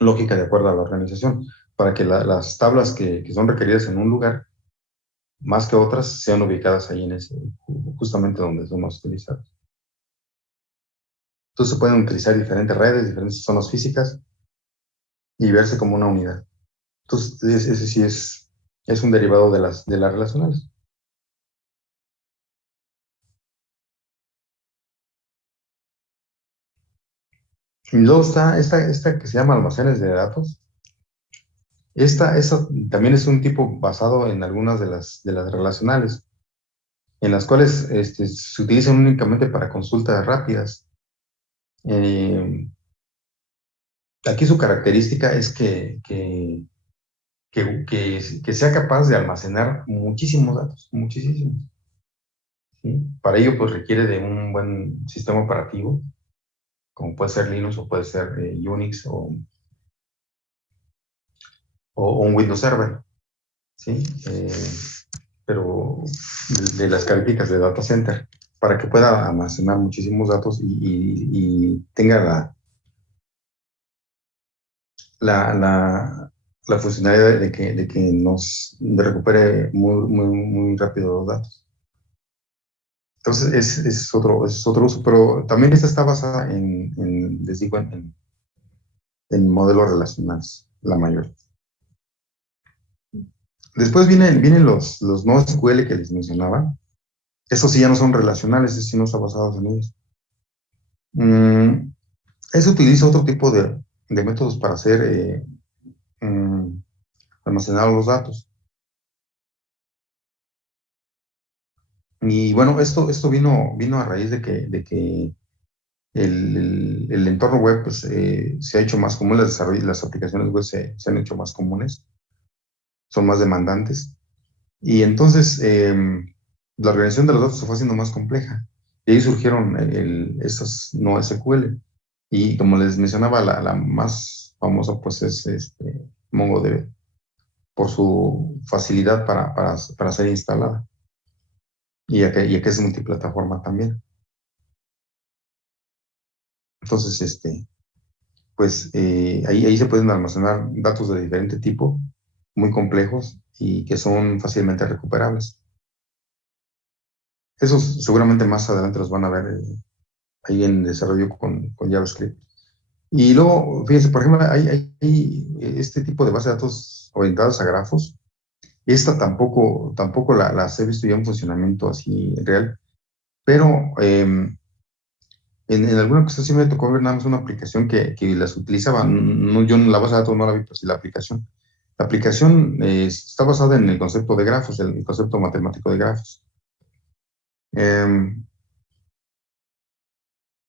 lógica de acuerdo a la organización para que las tablas que son requeridas en un lugar más que otras sean ubicadas ahí justamente donde son más utilizadas. Entonces se pueden utilizar diferentes redes, diferentes zonas físicas y verse como una unidad. Entonces ese sí es un derivado de las relacionales. Y luego está esta que se llama almacenes de datos. Esta también es un tipo basado en algunas de las relacionales, en las cuales se utilizan únicamente para consultas rápidas. Aquí su característica es que sea capaz de almacenar muchísimos datos, muchísimos. ¿Sí? Para ello, pues requiere de un buen sistema operativo, como puede ser Linux o puede ser Unix o un Windows Server, ¿sí? Pero de las características de data center, para que pueda almacenar muchísimos datos y tenga la funcionalidad de que nos recupere muy rápido los datos. Entonces, es otro uso, pero también esta está basada les digo, en modelos relacionales, la mayoría. Después vienen los NoSQL que les mencionaba. Esos sí ya no son relacionales, esos sí no están basados en ellos. Eso utiliza otro tipo de métodos para hacer almacenar los datos. Y bueno, esto vino a raíz de que el entorno web pues, se ha hecho más común, las aplicaciones web se han hecho más comunes, son más demandantes. Y entonces la organización de los datos se fue haciendo más compleja. Y ahí surgieron estos NoSQL. Y como les mencionaba, la más famosa pues es MongoDB, por su facilidad para ser instalada. Y ya que es multiplataforma también. Entonces, pues ahí se pueden almacenar datos de diferente tipo, muy complejos y que son fácilmente recuperables. Esos seguramente más adelante los van a ver ahí en desarrollo con JavaScript. Y luego, fíjense, por ejemplo, hay este tipo de base de datos orientadas a grafos. Esta tampoco las he visto ya en funcionamiento así real, pero en alguna ocasión sí me tocó ver nada más una aplicación que las utilizaba. No, yo la base de datos no la vi, pero sí la aplicación. La aplicación está basada en el concepto de grafos, el concepto matemático de grafos.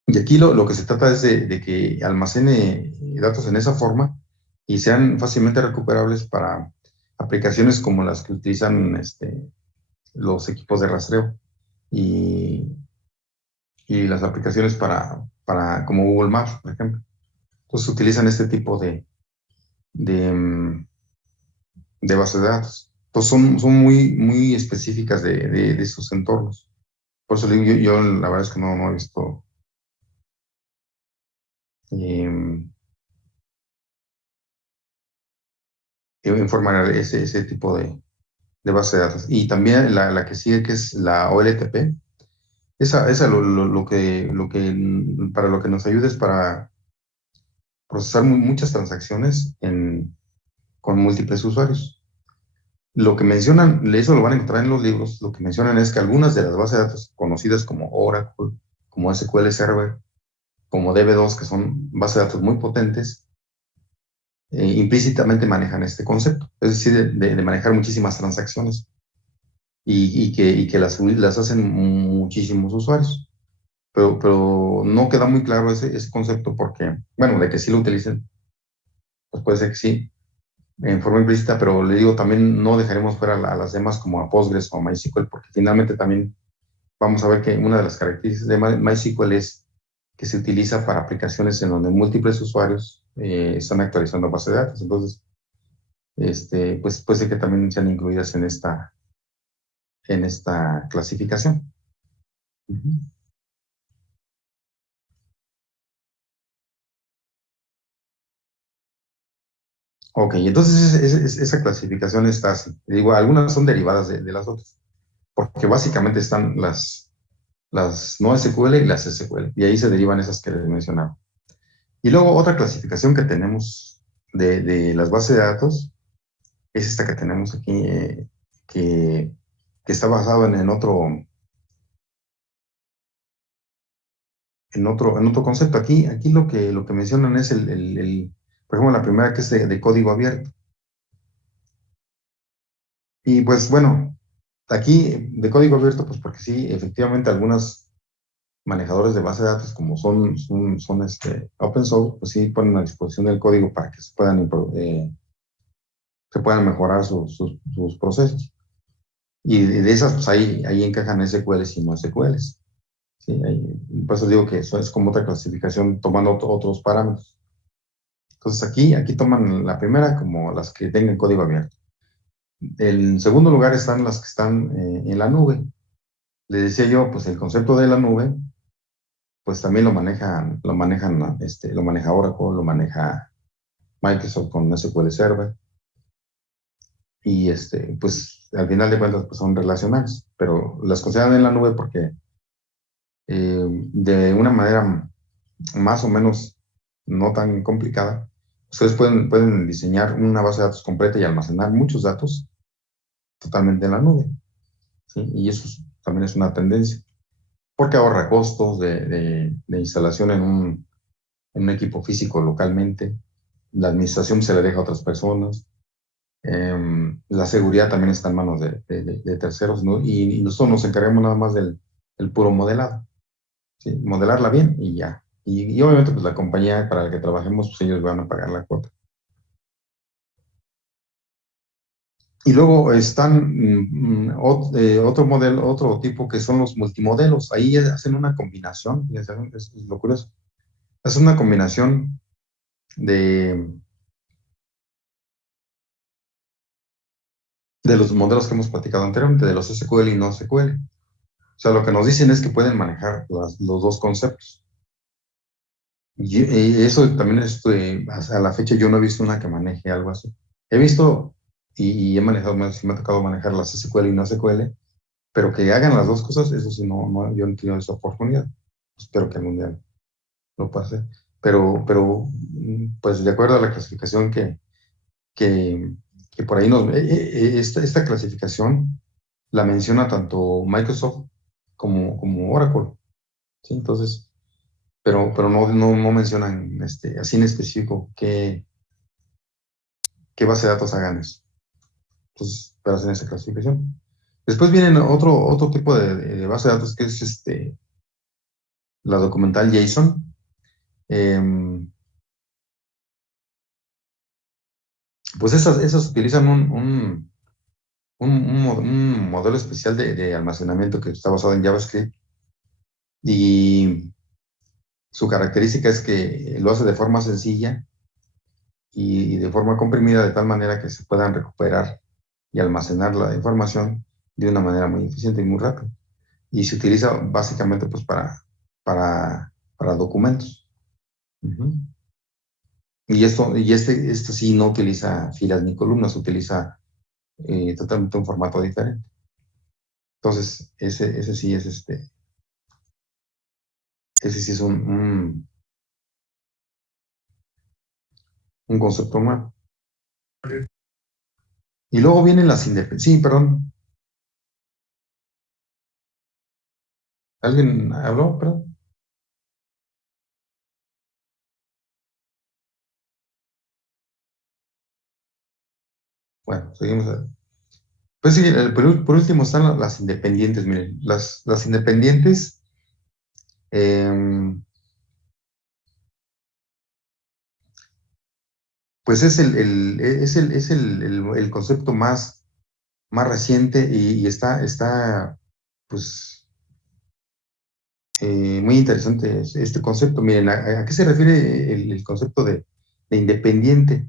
Y aquí lo que se trata es de que almacene datos en esa forma y sean fácilmente recuperables para aplicaciones como las que utilizan los equipos de rastreo y las aplicaciones como Google Maps, por ejemplo. Entonces utilizan este tipo de bases de datos. Entonces son muy específicas de esos entornos. Por eso le digo, yo la verdad es que no he visto informar ese tipo de base de datos. Y también la que sigue, que es la OLTP. Esa para lo que nos ayuda es para procesar muchas transacciones con múltiples usuarios. Lo que mencionan, eso lo van a encontrar en los libros, lo que mencionan es que algunas de las bases de datos conocidas como Oracle, como SQL Server, como DB2, que son bases de datos muy potentes, implícitamente manejan este concepto, es decir, de manejar muchísimas transacciones y que las hacen muchísimos usuarios. Pero no queda muy claro ese concepto porque, bueno, de que sí lo utilicen, pues puede ser que sí, en forma implícita, pero le digo, también no dejaremos fuera a las demás como a Postgres o a MySQL, porque finalmente también vamos a ver que una de las características de MySQL es que se utiliza para aplicaciones en donde múltiples usuarios están actualizando base de datos. Entonces, pues puede ser que también sean incluidas en esta clasificación. Ujú. Ok, entonces esa clasificación está así. Digo, algunas son derivadas de las otras, porque básicamente están las no SQL y las SQL, y ahí se derivan esas que les mencionaba. Y luego otra clasificación que tenemos de las bases de datos es esta que tenemos aquí, que, que está basado en otro concepto. Aquí lo que mencionan es por ejemplo, la primera que es de código abierto. Y pues bueno, aquí de código abierto, pues porque sí, efectivamente algunos manejadores de base de datos como son open source, pues sí ponen a disposición el código para que se puedan mejorar sus procesos. Y de esas, pues ahí encajan SQLs y no SQLs. ¿Sí? Por eso digo que eso es como otra clasificación tomando otros parámetros. Entonces aquí toman la primera como las que tengan código abierto. En segundo lugar están las que están en la nube. Les decía yo, pues el concepto de la nube, pues también lo maneja Oracle, lo maneja Microsoft con SQL Server. Y pues al final de cuentas pues, son relacionales, pero las consideran en la nube porque de una manera más o menos no tan complicada, ustedes pueden diseñar una base de datos completa y almacenar muchos datos totalmente en la nube, ¿sí? Y eso también es una tendencia, porque ahorra costos de instalación en un equipo físico localmente, la administración se le deja a otras personas, la seguridad también está en manos de terceros, ¿no? Y nosotros nos encargamos nada más del puro modelado, ¿sí? Modelarla bien y ya. Y obviamente pues la compañía para la que trabajemos, pues ellos van a pagar la cuota. Y luego están otro modelo, otro tipo que son los multimodelos. Ahí hacen una combinación, es lo curioso. Es una combinación de los modelos que hemos platicado anteriormente, de los SQL y no SQL. O sea, lo que nos dicen es que pueden manejar los dos conceptos. Y eso también hasta la fecha yo no he visto una que maneje algo así. He visto y he manejado, sí me ha tocado manejar las SQL y no SQL, pero que hagan las dos cosas, eso sí, yo no he tenido esa oportunidad. Espero que algún día lo pase. Pero pues de acuerdo a la clasificación que, que por ahí esta clasificación la menciona tanto Microsoft como Oracle, ¿sí? Entonces, pero no mencionan así en específico qué base de datos hagan eso. Entonces, pero hacen esa clasificación. Después vienen otro tipo de base de datos que es la documental JSON. Pues esas utilizan un modelo especial de almacenamiento que está basado en JavaScript y su característica es que lo hace de forma sencilla y de forma comprimida de tal manera que se puedan recuperar y almacenar la información de una manera muy eficiente y muy rápida. Y se utiliza básicamente pues para documentos. Uh-huh. Esto sí no utiliza filas ni columnas, utiliza totalmente un formato diferente. Entonces, ese sí es ese sí es un concepto nuevo. Y luego vienen las independientes. Sí, perdón. ¿Alguien habló? Perdón. Bueno, seguimos. Pues sí, por último están las independientes. Miren, las independientes, pues es el concepto más reciente y está pues, muy interesante este concepto. Miren, ¿a qué se refiere el concepto de Independiente.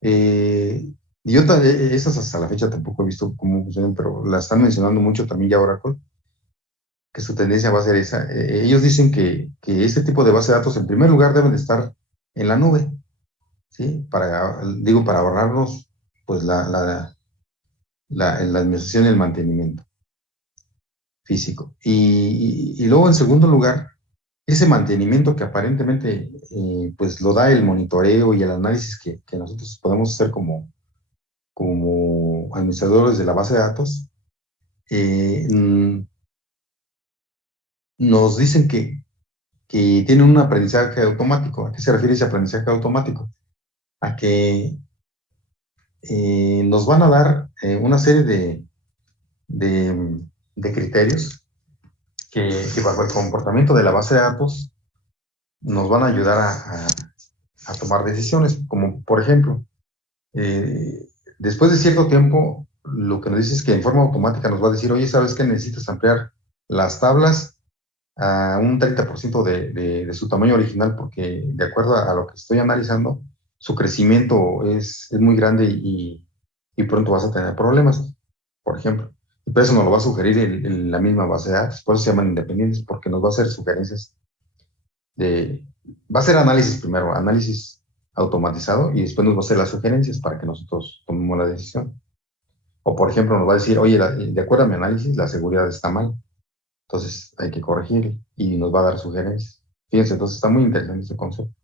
Y esas hasta la fecha tampoco he visto cómo funcionan, pero la están mencionando mucho también ya Oracle, que su tendencia va a ser esa. Ellos dicen que este tipo de base de datos, en primer lugar, deben de estar en la nube, ¿sí? Para ahorrarnos pues la administración y el mantenimiento físico. Y luego, en segundo lugar, ese mantenimiento que aparentemente pues lo da el monitoreo y el análisis que nosotros podemos hacer como administradores de la base de datos, eh, nos dicen que tienen un aprendizaje automático. ¿A qué se refiere ese aprendizaje automático? A que nos van a dar una serie de criterios que bajo el comportamiento de la base de datos nos van a ayudar a tomar decisiones, como por ejemplo, después de cierto tiempo, lo que nos dice es que en forma automática nos va a decir, oye, ¿sabes qué? Necesitas ampliar las tablas a un 30% de su tamaño original, porque de acuerdo a lo que estoy analizando, su crecimiento es muy grande y pronto vas a tener problemas, por ejemplo. Y por eso nos lo va a sugerir la misma base de datos, por eso se llaman independientes, porque nos va a hacer sugerencias va a ser análisis primero, análisis automatizado, y después nos va a hacer las sugerencias para que nosotros tomemos la decisión. O por ejemplo, nos va a decir, oye, de acuerdo a mi análisis, la seguridad está mal, entonces hay que corregir y nos va a dar sugerencias. Fíjense, entonces está muy interesante este concepto.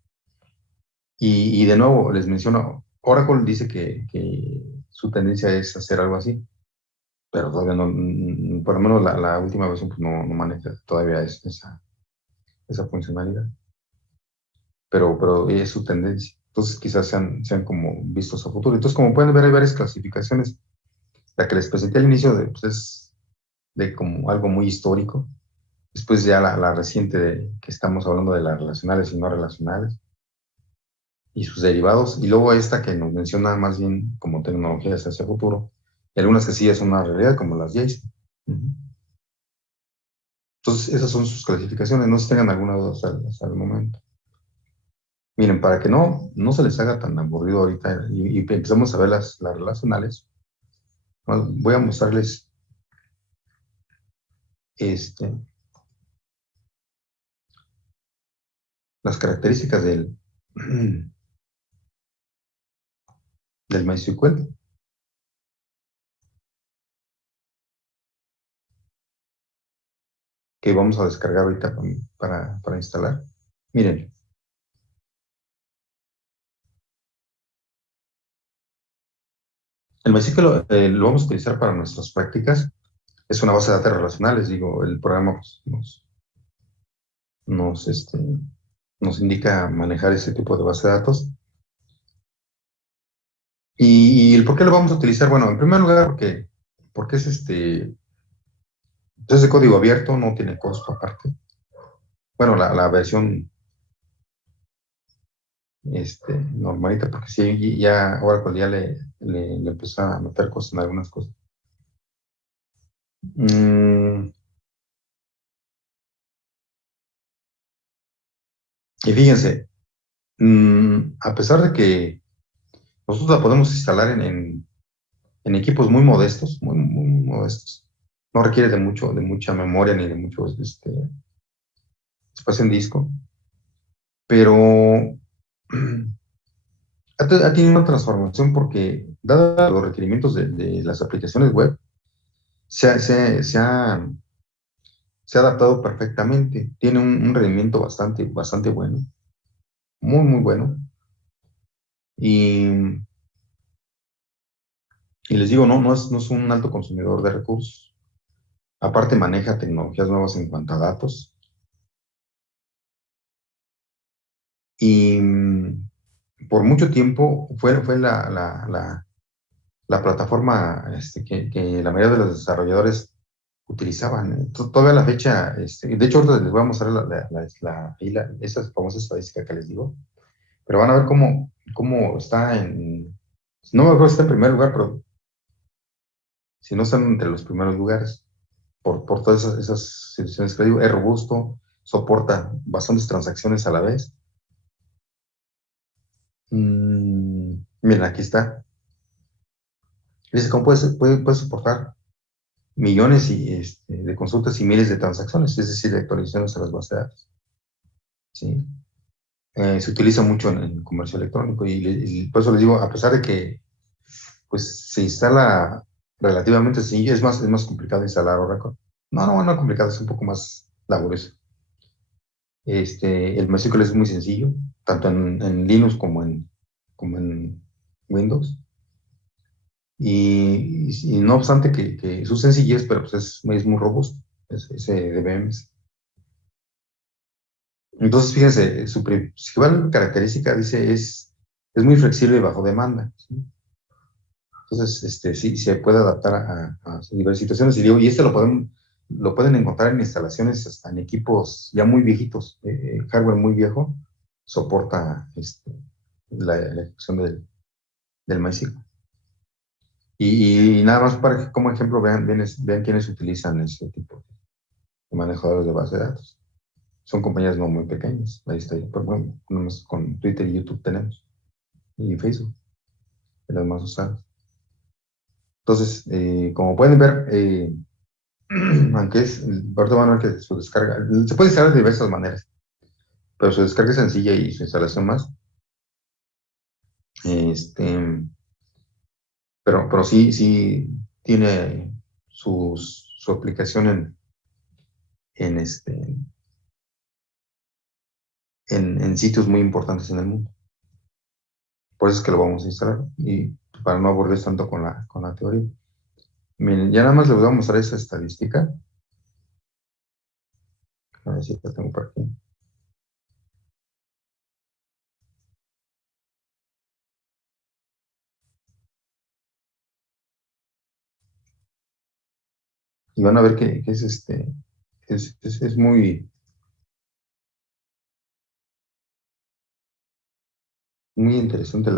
Y de nuevo, les menciono, Oracle dice que su tendencia es hacer algo así, pero todavía no, por lo menos la última versión pues no maneja todavía esa funcionalidad. Pero es su tendencia. Entonces quizás sean como vistos a futuro. Entonces, como pueden ver, hay varias clasificaciones. La que les presenté al inicio pues es de como algo muy histórico. Después ya la reciente que estamos hablando de las relacionales y no relacionales y sus derivados. Y luego esta que nos menciona más bien como tecnologías hacia futuro. Y algunas que sí es una realidad, como las JSON. Entonces, esas son sus clasificaciones. No sé si tengan alguna duda hasta el momento. Miren, para que no se les haga tan aburrido ahorita y empezamos a ver las relacionales, voy a mostrarles este, las características del MySQL que vamos a descargar ahorita para instalar. Miren, el MySQL lo vamos a utilizar para nuestras prácticas. Es una base de datos relacionales, digo, el programa pues, nos indica manejar ese tipo de base de datos. ¿Y el por qué lo vamos a utilizar? Bueno, en primer lugar, porque es de código abierto, no tiene costo aparte. Bueno, la versión normalita, porque sí, ya Oracle ya le empezó a meter cosas en algunas cosas. Y fíjense, a pesar de que nosotros la podemos instalar en equipos muy modestos, muy modestos, no requiere de mucha memoria ni de mucho espacio en disco, pero ha tenido una transformación porque, dada los requerimientos de las aplicaciones web, se ha adaptado perfectamente. Tiene un rendimiento bastante bueno, muy bueno. Y les digo, no es un alto consumidor de recursos. Aparte maneja tecnologías nuevas en cuanto a datos. Y por mucho tiempo fue la plataforma que la mayoría de los desarrolladores utilizaban. Todavía a la fecha, de hecho, ahorita les voy a mostrar esa famosa estadística que les digo, pero van a ver cómo está no me acuerdo si está en primer lugar, pero si no están entre los primeros lugares, por todas esas situaciones que digo, es robusto, soporta bastantes transacciones a la vez. Miren, aquí está. Dice, ¿cómo puede soportar millones de consultas y miles de transacciones? Es decir, de actualizaciones a las bases de datos. ¿Sí? Se utiliza mucho en comercio electrónico y por eso les digo, a pesar de que pues, se instala relativamente sencillo, es más complicado instalar Oracle. No complicado, es un poco más laborioso. El MySQL es muy sencillo, tanto en Linux como en Windows. Y no obstante que su sencillez, pero pues es muy robusto, ese DBMS. Entonces, fíjense, su principal característica, dice, es muy flexible bajo demanda. ¿Sí? Entonces, sí, se puede adaptar a diversas situaciones. Y digo, lo pueden encontrar en instalaciones, hasta en equipos ya muy viejitos, hardware muy viejo, soporta la ejecución del MySQL. Y nada más para que, como ejemplo, vean quiénes utilizan ese tipo de manejadores de base de datos. Son compañías no muy pequeñas. Ahí está, por ejemplo, con Twitter y YouTube tenemos, y Facebook, de las más usadas. Entonces, como pueden ver, aunque ahorita van a ver que su descarga, se puede descargar de diversas maneras, pero su descarga es sencilla y su instalación más. Este, pero sí tiene su aplicación en, este, en sitios muy importantes en el mundo. Por eso es que lo vamos a instalar y para no aburrirles tanto con la teoría. Miren, ya nada más les voy a mostrar esa estadística. A ver si la tengo por aquí. Y van a ver que es muy interesante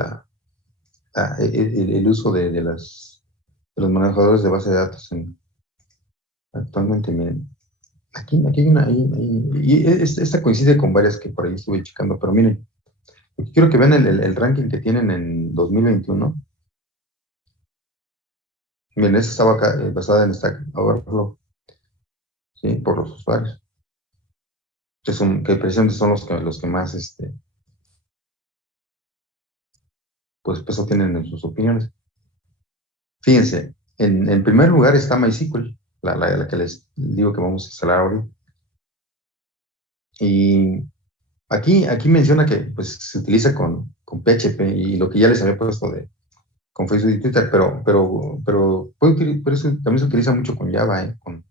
el uso de los manejadores de base de datos actualmente. Miren, aquí hay y esta coincide con varias que por ahí estuve checando, pero miren, quiero que vean el ranking que tienen en 2021. Miren, esta estaba acá, basada en Stack Overflow, ¿sí? Por los usuarios, que precisamente son los que más pues peso tienen en sus opiniones. Fíjense, en primer lugar está MySQL, la que les digo que vamos a instalar ahorita. Y aquí menciona que pues, se utiliza con PHP y lo que ya les había puesto con Facebook y Twitter, pero eso también se utiliza mucho con Java, con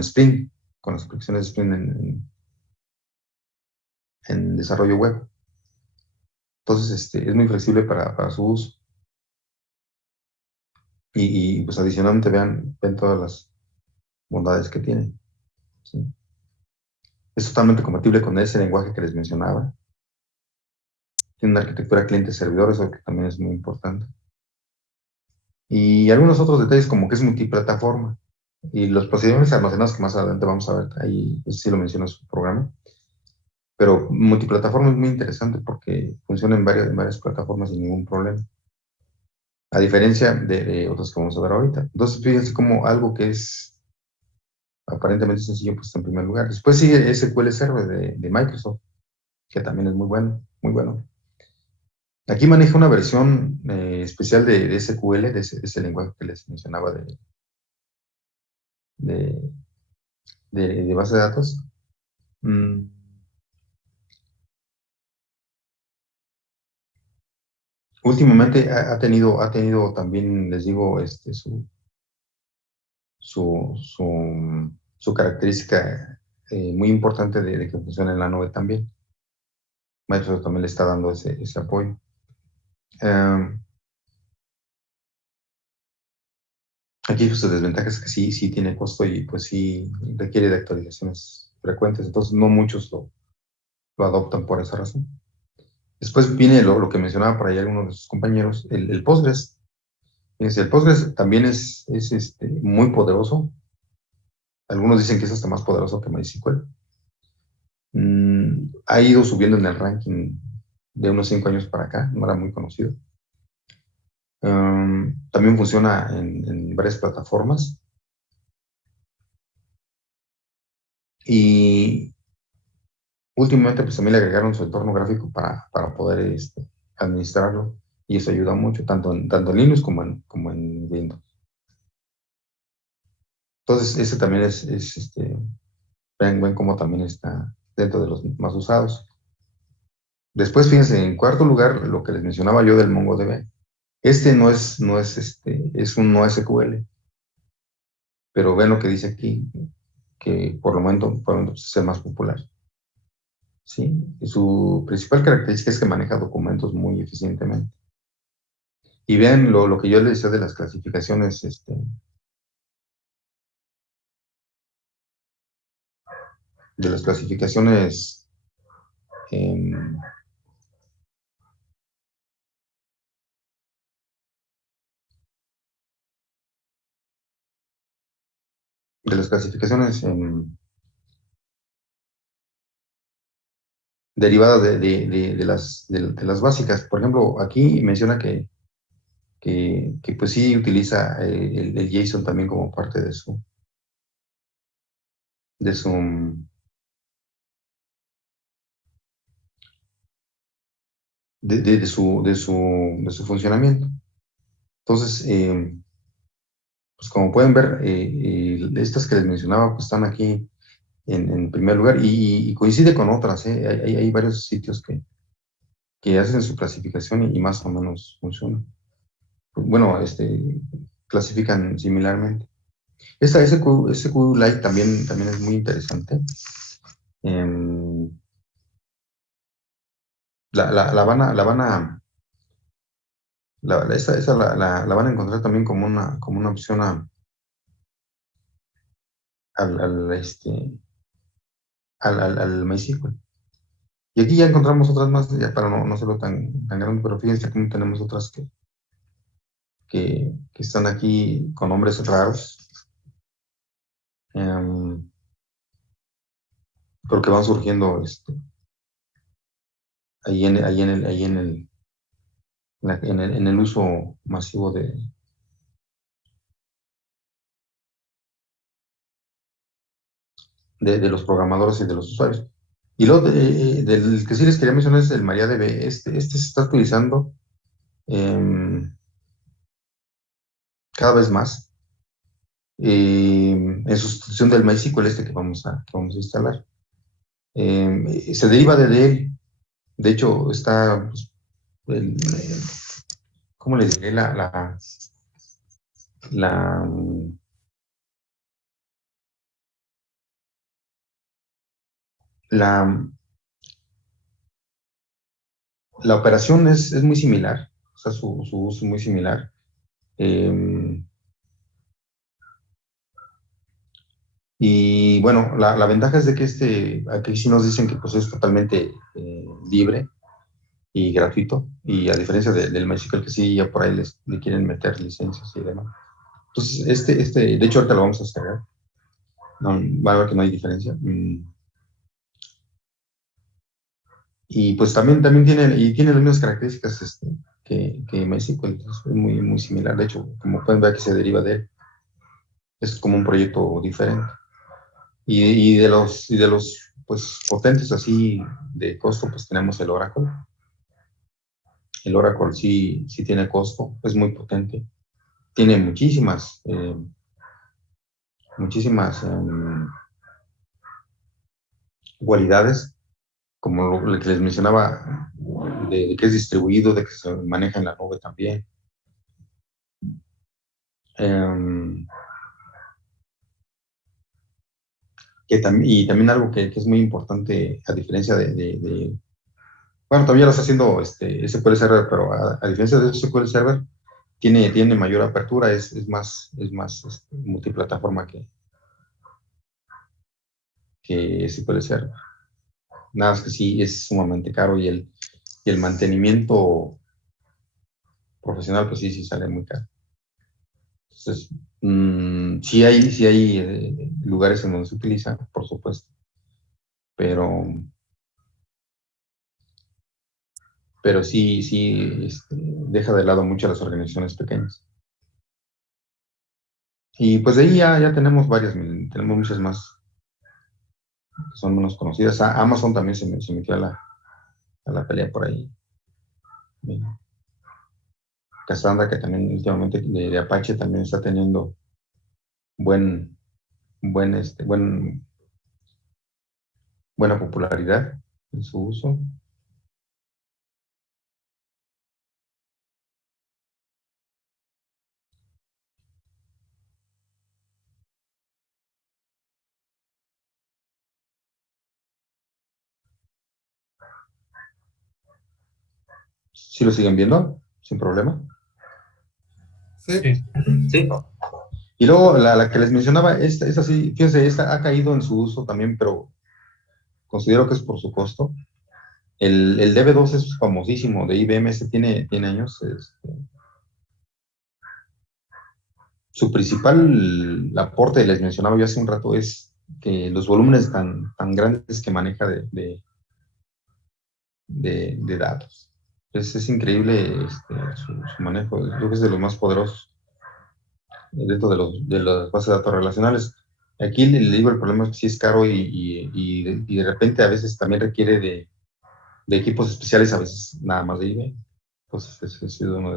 Spring, con las aplicaciones de Spring en desarrollo web. Entonces, es muy flexible para su uso. Pues adicionalmente ven todas las bondades que tiene. ¿Sí? Es totalmente compatible con ese lenguaje que les mencionaba. Tiene una arquitectura cliente-servidor, eso que también es muy importante. Y algunos otros detalles como que es multiplataforma. Y los procedimientos almacenados que más adelante vamos a ver, ahí eso sí lo menciona su programa. Pero multiplataforma es muy interesante porque funciona en varias plataformas sin ningún problema. A diferencia de otros que vamos a ver ahorita. Entonces, fíjense como algo que es aparentemente sencillo, pues está en primer lugar. Después sigue SQL Server de Microsoft, que también es muy bueno, muy bueno. Aquí maneja una versión especial de SQL, de ese lenguaje que les mencionaba de, de base de datos. Mm, Últimamente ha tenido también, les digo, su característica muy importante de que funcione en la nube también. Microsoft también le está dando ese apoyo. Aquí su desventaja es que sí tiene costo y pues sí requiere de actualizaciones frecuentes, entonces no muchos lo adoptan por esa razón. Después viene lo que mencionaba por ahí algunos de sus compañeros, el Postgres. Fíjense, el Postgres también es muy poderoso. Algunos dicen que es hasta más poderoso que MySQL. ha ido subiendo en el ranking de unos 5 años para acá, no era muy conocido. También funciona en varias plataformas. Y últimamente pues también le agregaron su entorno gráfico para poder administrarlo. Y eso ayuda mucho, tanto en Linux como en Windows. Entonces, ese también ven cómo también está dentro de los más usados. Después, fíjense, en cuarto lugar, lo que les mencionaba yo del MongoDB. Es un NoSQL, pero ven lo que dice aquí, que por el momento pues, es el más popular. ¿Sí? Y su principal característica es que maneja documentos muy eficientemente. Y vean lo que yo les decía de las clasificaciones, de las clasificaciones em, de las clasificaciones derivadas de las básicas. Por ejemplo, aquí menciona que pues sí utiliza el JSON también como parte de su, de su funcionamiento. Entonces, pues como pueden ver, estas que les mencionaba pues están aquí en primer lugar y coincide con otras. Hay varios sitios que hacen su clasificación y más o menos funcionan. Bueno, clasifican similarmente. Esta SQ Lite también es muy interesante. Em, esa la van a encontrar también como una opción al, al, este, al MySQL. Y aquí ya encontramos otras más, ya para no hacerlo tan grande, pero fíjense cómo tenemos otras que están aquí con nombres raros, pero que van surgiendo ahí en el uso masivo de los programadores y de los usuarios. Y luego del que sí les quería mencionar es el MariaDB. Este se está utilizando cada vez más en sustitución del MySQL que vamos a instalar. Se deriva de él. De hecho, está, pues, ¿cómo le diré? La, la, la operación es muy similar, o sea, su uso es muy similar. Y bueno, la ventaja es de que aquí sí nos dicen que pues es totalmente libre y gratuito, y a diferencia del MySQL que sí ya por ahí le quieren meter licencias y demás. Entonces, de hecho ahorita lo vamos a descargar, no, va a ver que no hay diferencia. Y pues también tiene las mismas características que MySQL, es muy, muy similar. De hecho, como pueden ver que se deriva de él, es como un proyecto diferente. Y de los pues potentes así de costo, pues tenemos el Oracle. El Oracle sí tiene costo, es muy potente. Tiene muchísimas cualidades, como lo que les mencionaba, de que es distribuido, de que se maneja en la nube también. Em, y también algo que es muy importante, a diferencia bueno, todavía lo está haciendo SQL Server, pero a diferencia de SQL Server, tiene mayor apertura, es más multiplataforma que SQL Server. Nada más que sí es sumamente caro y el mantenimiento profesional, pues sí sale muy caro. Entonces, sí hay lugares en donde se utiliza, por supuesto, pero pero sí deja de lado mucho a las organizaciones pequeñas. Y pues de ahí ya tenemos varias, tenemos muchas más que son menos conocidas. Amazon también se metió a la pelea por ahí. Cassandra, que también últimamente de Apache también está teniendo buen, buena popularidad en su uso. ¿Sí lo siguen viendo? Sin problema. Sí. Sí. Sí. Y luego la que les mencionaba, esta sí, fíjense, esta ha caído en su uso también, pero considero que es por su costo. El DB2 es famosísimo, de IBM, tiene años. Su principal aporte, les mencionaba yo hace un rato, es que los volúmenes tan grandes que maneja de datos. Es increíble su manejo, creo que es de los más poderosos dentro de las bases de datos relacionales. Aquí le digo, el problema es que sí es caro y de repente a veces también requiere de equipos especiales, a veces nada más de IBM. Entonces, ese ha sido uno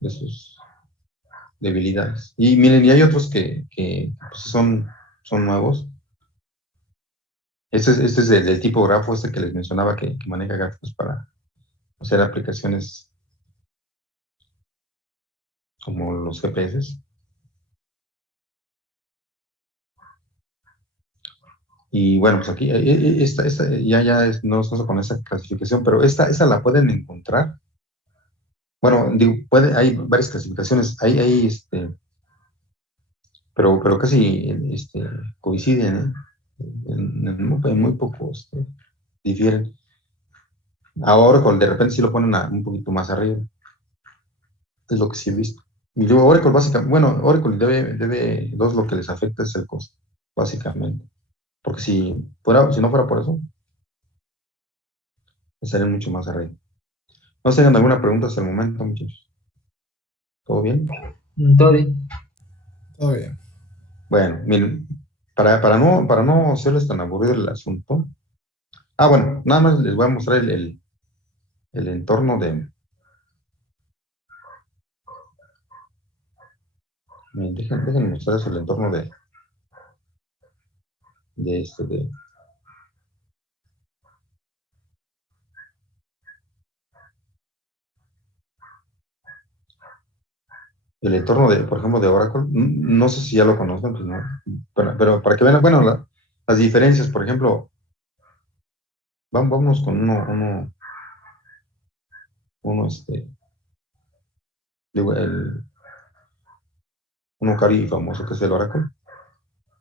de sus debilidades. Y miren, y hay otros que pues, son nuevos. Este es del tipo grafo, que les mencionaba que maneja gráficos para hacer aplicaciones como los GPS. Y bueno, pues aquí, esta no estamos con esa clasificación, pero esta la pueden encontrar. Bueno, digo, hay varias clasificaciones, pero casi coinciden, ¿eh? En muy poco difieren. Ahora de repente sí lo ponen un poquito más arriba, es lo que sí he visto. Y luego Oracle básicamente, bueno, Oracle y DB2 lo que les afecta es el costo, básicamente. Porque si no fuera por eso, estarían mucho más arriba. ¿No se tengan alguna pregunta hasta el momento, muchachos? ¿Todo bien? Todo bien. Todo bien. Bueno, miren, para no hacerles tan aburrido el asunto. Bueno, nada más les voy a mostrar el entorno miren, déjenme mostrarles el entorno de este, de, el entorno por ejemplo, de Oracle. No sé si ya lo conocen, pues no. Pero para que vean, bueno, las diferencias, por ejemplo, vámonos con uno, digo, uno cari famoso que es el Oracle.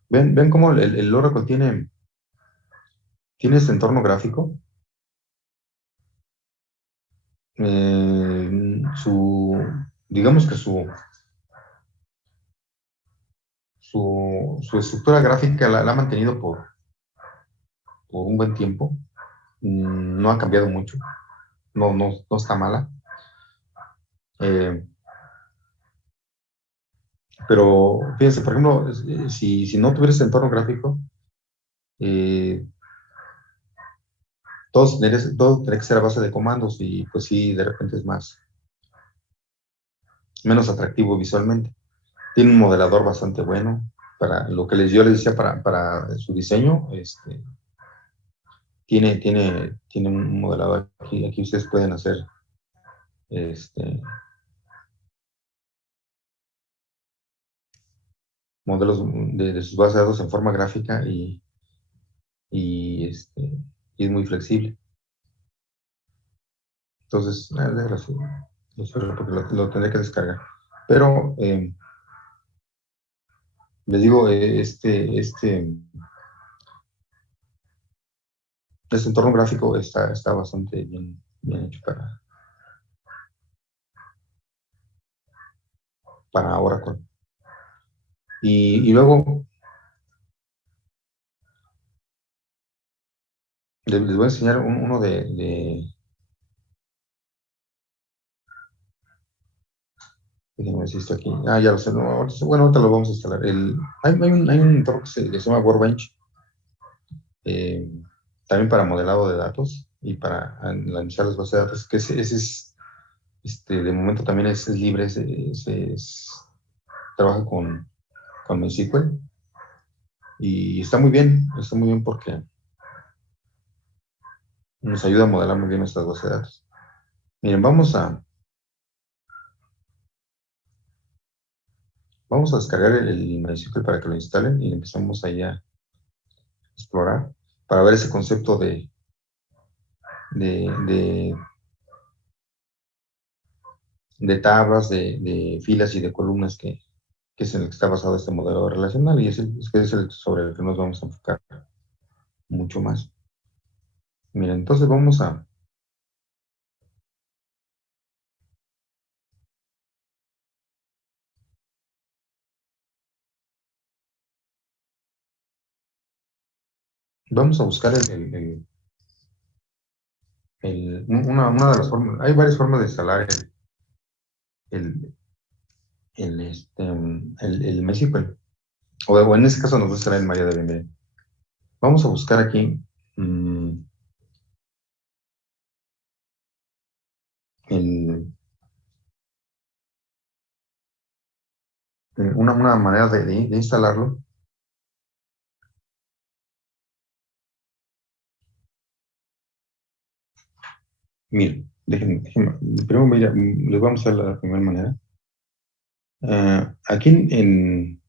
Ven cómo el Oracle tiene este entorno gráfico. Digamos que su estructura gráfica la ha mantenido por un buen tiempo. No ha cambiado mucho. No está mala. Pero fíjense, por ejemplo, si no tuviera ese entorno gráfico, eh, todo tendría que ser a base de comandos y pues sí, de repente es menos atractivo visualmente. Tiene un modelador bastante bueno para lo que yo les decía para su diseño. Tiene un modelador aquí ustedes pueden hacer modelos de sus bases de datos en forma gráfica y, este, y es muy flexible. Entonces, porque lo tendré que descargar. Pero les digo, este entorno gráfico está bastante bien hecho para Oracle. Y luego les voy a enseñar uno Déjenme ver si está aquí. Ah, ya lo sé. No, bueno, ahorita lo vamos a instalar. Hay un entorno que se llama Workbench, eh, también para modelado de datos y para analizar las bases de datos, que ese es, de momento también es libre, trabaja con MySQL y está muy bien porque nos ayuda a modelar muy bien nuestras bases de datos. Miren, vamos a descargar el MySQL para que lo instalen y empezamos ahí a explorar para ver ese concepto de, de, de tablas, de filas y de columnas que es en el que está basado este modelo relacional y es el sobre el que nos vamos a enfocar mucho más. Miren, entonces vamos a buscar una de las formas. Hay varias formas de instalar el, el MySQL, o en este caso nos va a instalar el MariaDB. Vamos a buscar aquí el, una manera de instalarlo. Miren, déjenme, primero les vamos a dar la primera manera. Aquí en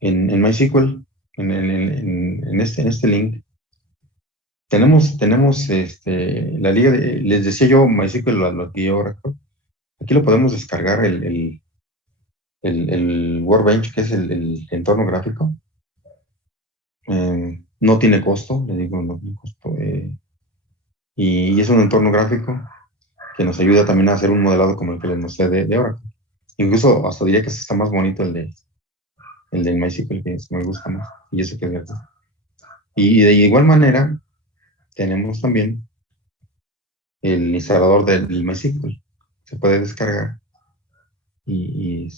MySQL, en este link, tenemos la liga les decía yo, MySQL lo adquirió Oracle. Aquí lo podemos descargar el Workbench, que es el entorno gráfico. No tiene costo, le digo, no tiene costo. Y es un entorno gráfico que nos ayuda también a hacer un modelado como el que les mostré de Oracle. Incluso hasta diría que está más bonito el del MySQL, que me gusta más. Y eso que es verdad. Y de igual manera, tenemos también el instalador del MySQL. Se puede descargar y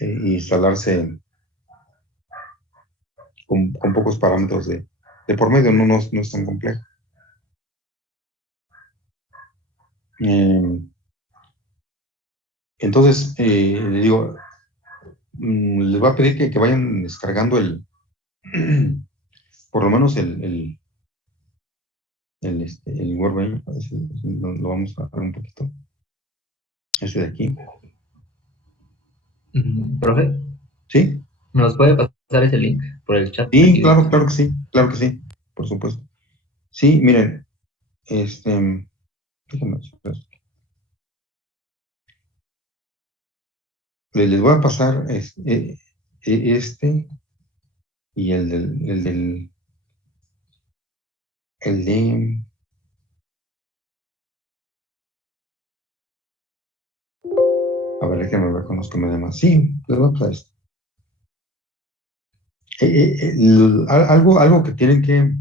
instalarse con pocos parámetros de por medio, no es tan complejo. Entonces, le digo, les voy a pedir que vayan descargando por lo menos el Workbench. A ver si lo vamos a ver un poquito. Ese de aquí. Profe, ¿Sí? ¿nos puede pasar ese link por el chat? Sí, Aquí. claro que sí, por supuesto. Sí, miren, déjenme ver. Les voy a pasar este y el de, a ver, déjenme ver con los que me demás. Sí, les voy a pasar esto. Algo que tienen que,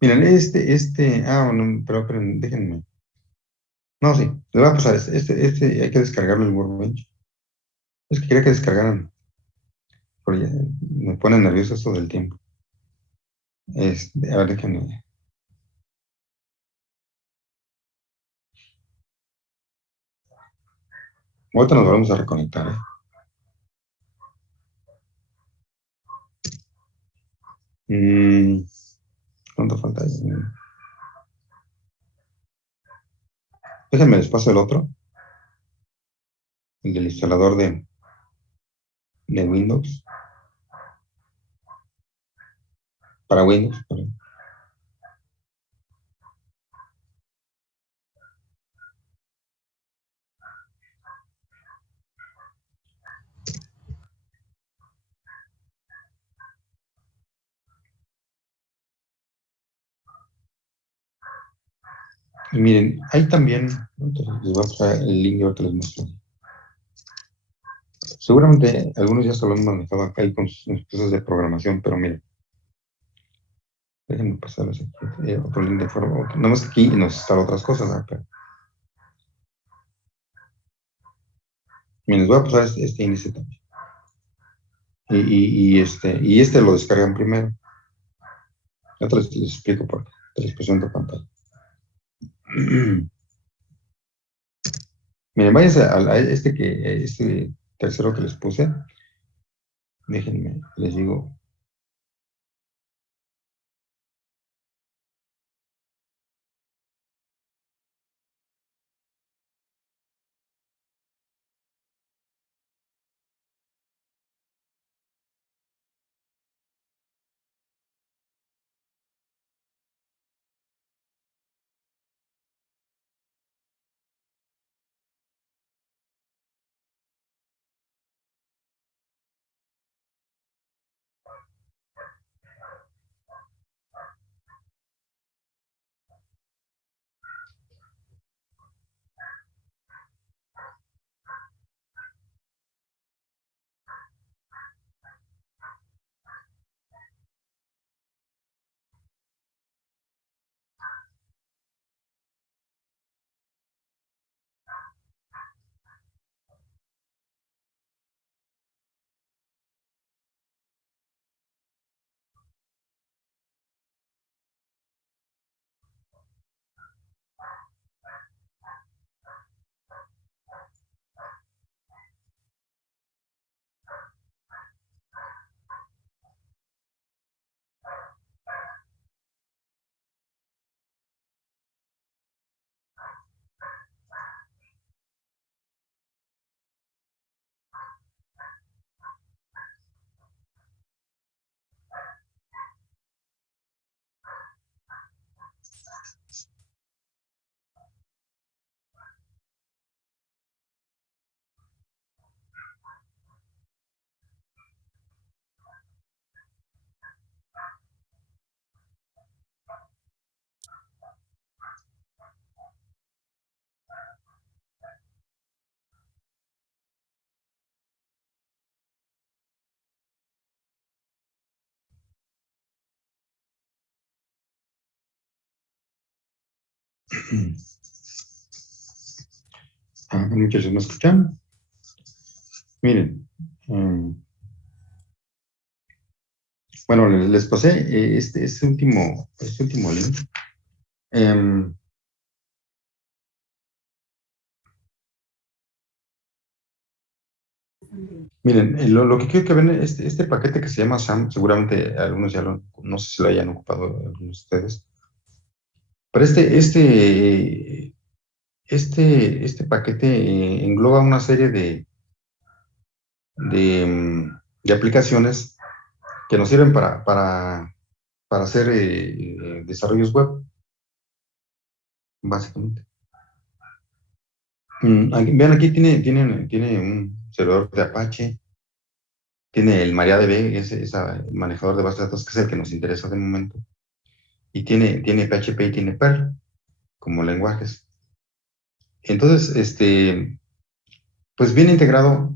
miren, no, pero déjenme. No, sí, les voy a pasar hay que descargarlo el Workbench. Es que quería que descargaran, porque me pone nervioso esto del tiempo. A ver, déjenme. Ahorita nos volvemos a reconectar, ¿eh? ¿Cuánto falta ahí? Déjenme les paso el otro, el del instalador de Windows, para Windows, perdón. Y miren, hay también, entonces, les voy a pasar el link ahorita les muestro. Seguramente algunos ya se lo han manejado acá y con sus cosas de programación, pero miren, Déjenme pasarles aquí otro link de forma. Nada más que aquí nos instala otras cosas, ¿verdad? Miren, les voy a pasar este índice también. Y este lo descargan primero. Ya les explico por qué. Te les presento pantalla. Miren, váyanse a este tercero que les puse. Déjenme, les digo. Muchachos, ¿me escuchan? Miren. Bueno, les pasé este último link. Miren, lo que quiero que vean, este paquete que se llama SAM, seguramente algunos ya no sé si lo hayan ocupado algunos de ustedes, pero este paquete engloba una serie de aplicaciones que nos sirven para hacer desarrollos web, básicamente. Vean, aquí tiene un servidor de Apache, tiene el MariaDB, ese manejador de bases de datos que es el que nos interesa de momento, y tiene PHP y tiene Perl como lenguajes. Entonces, pues viene integrado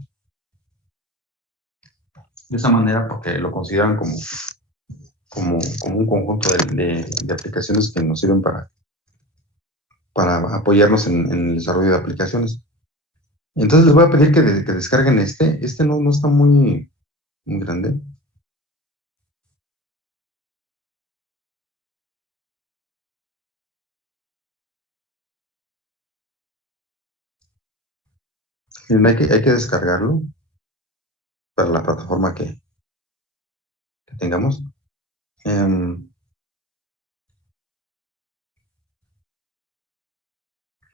de esa manera porque lo consideran como un conjunto de aplicaciones que nos sirven para apoyarnos en el desarrollo de aplicaciones. Entonces les voy a pedir que descarguen este no está muy grande. Miren, hay que descargarlo para la plataforma que tengamos.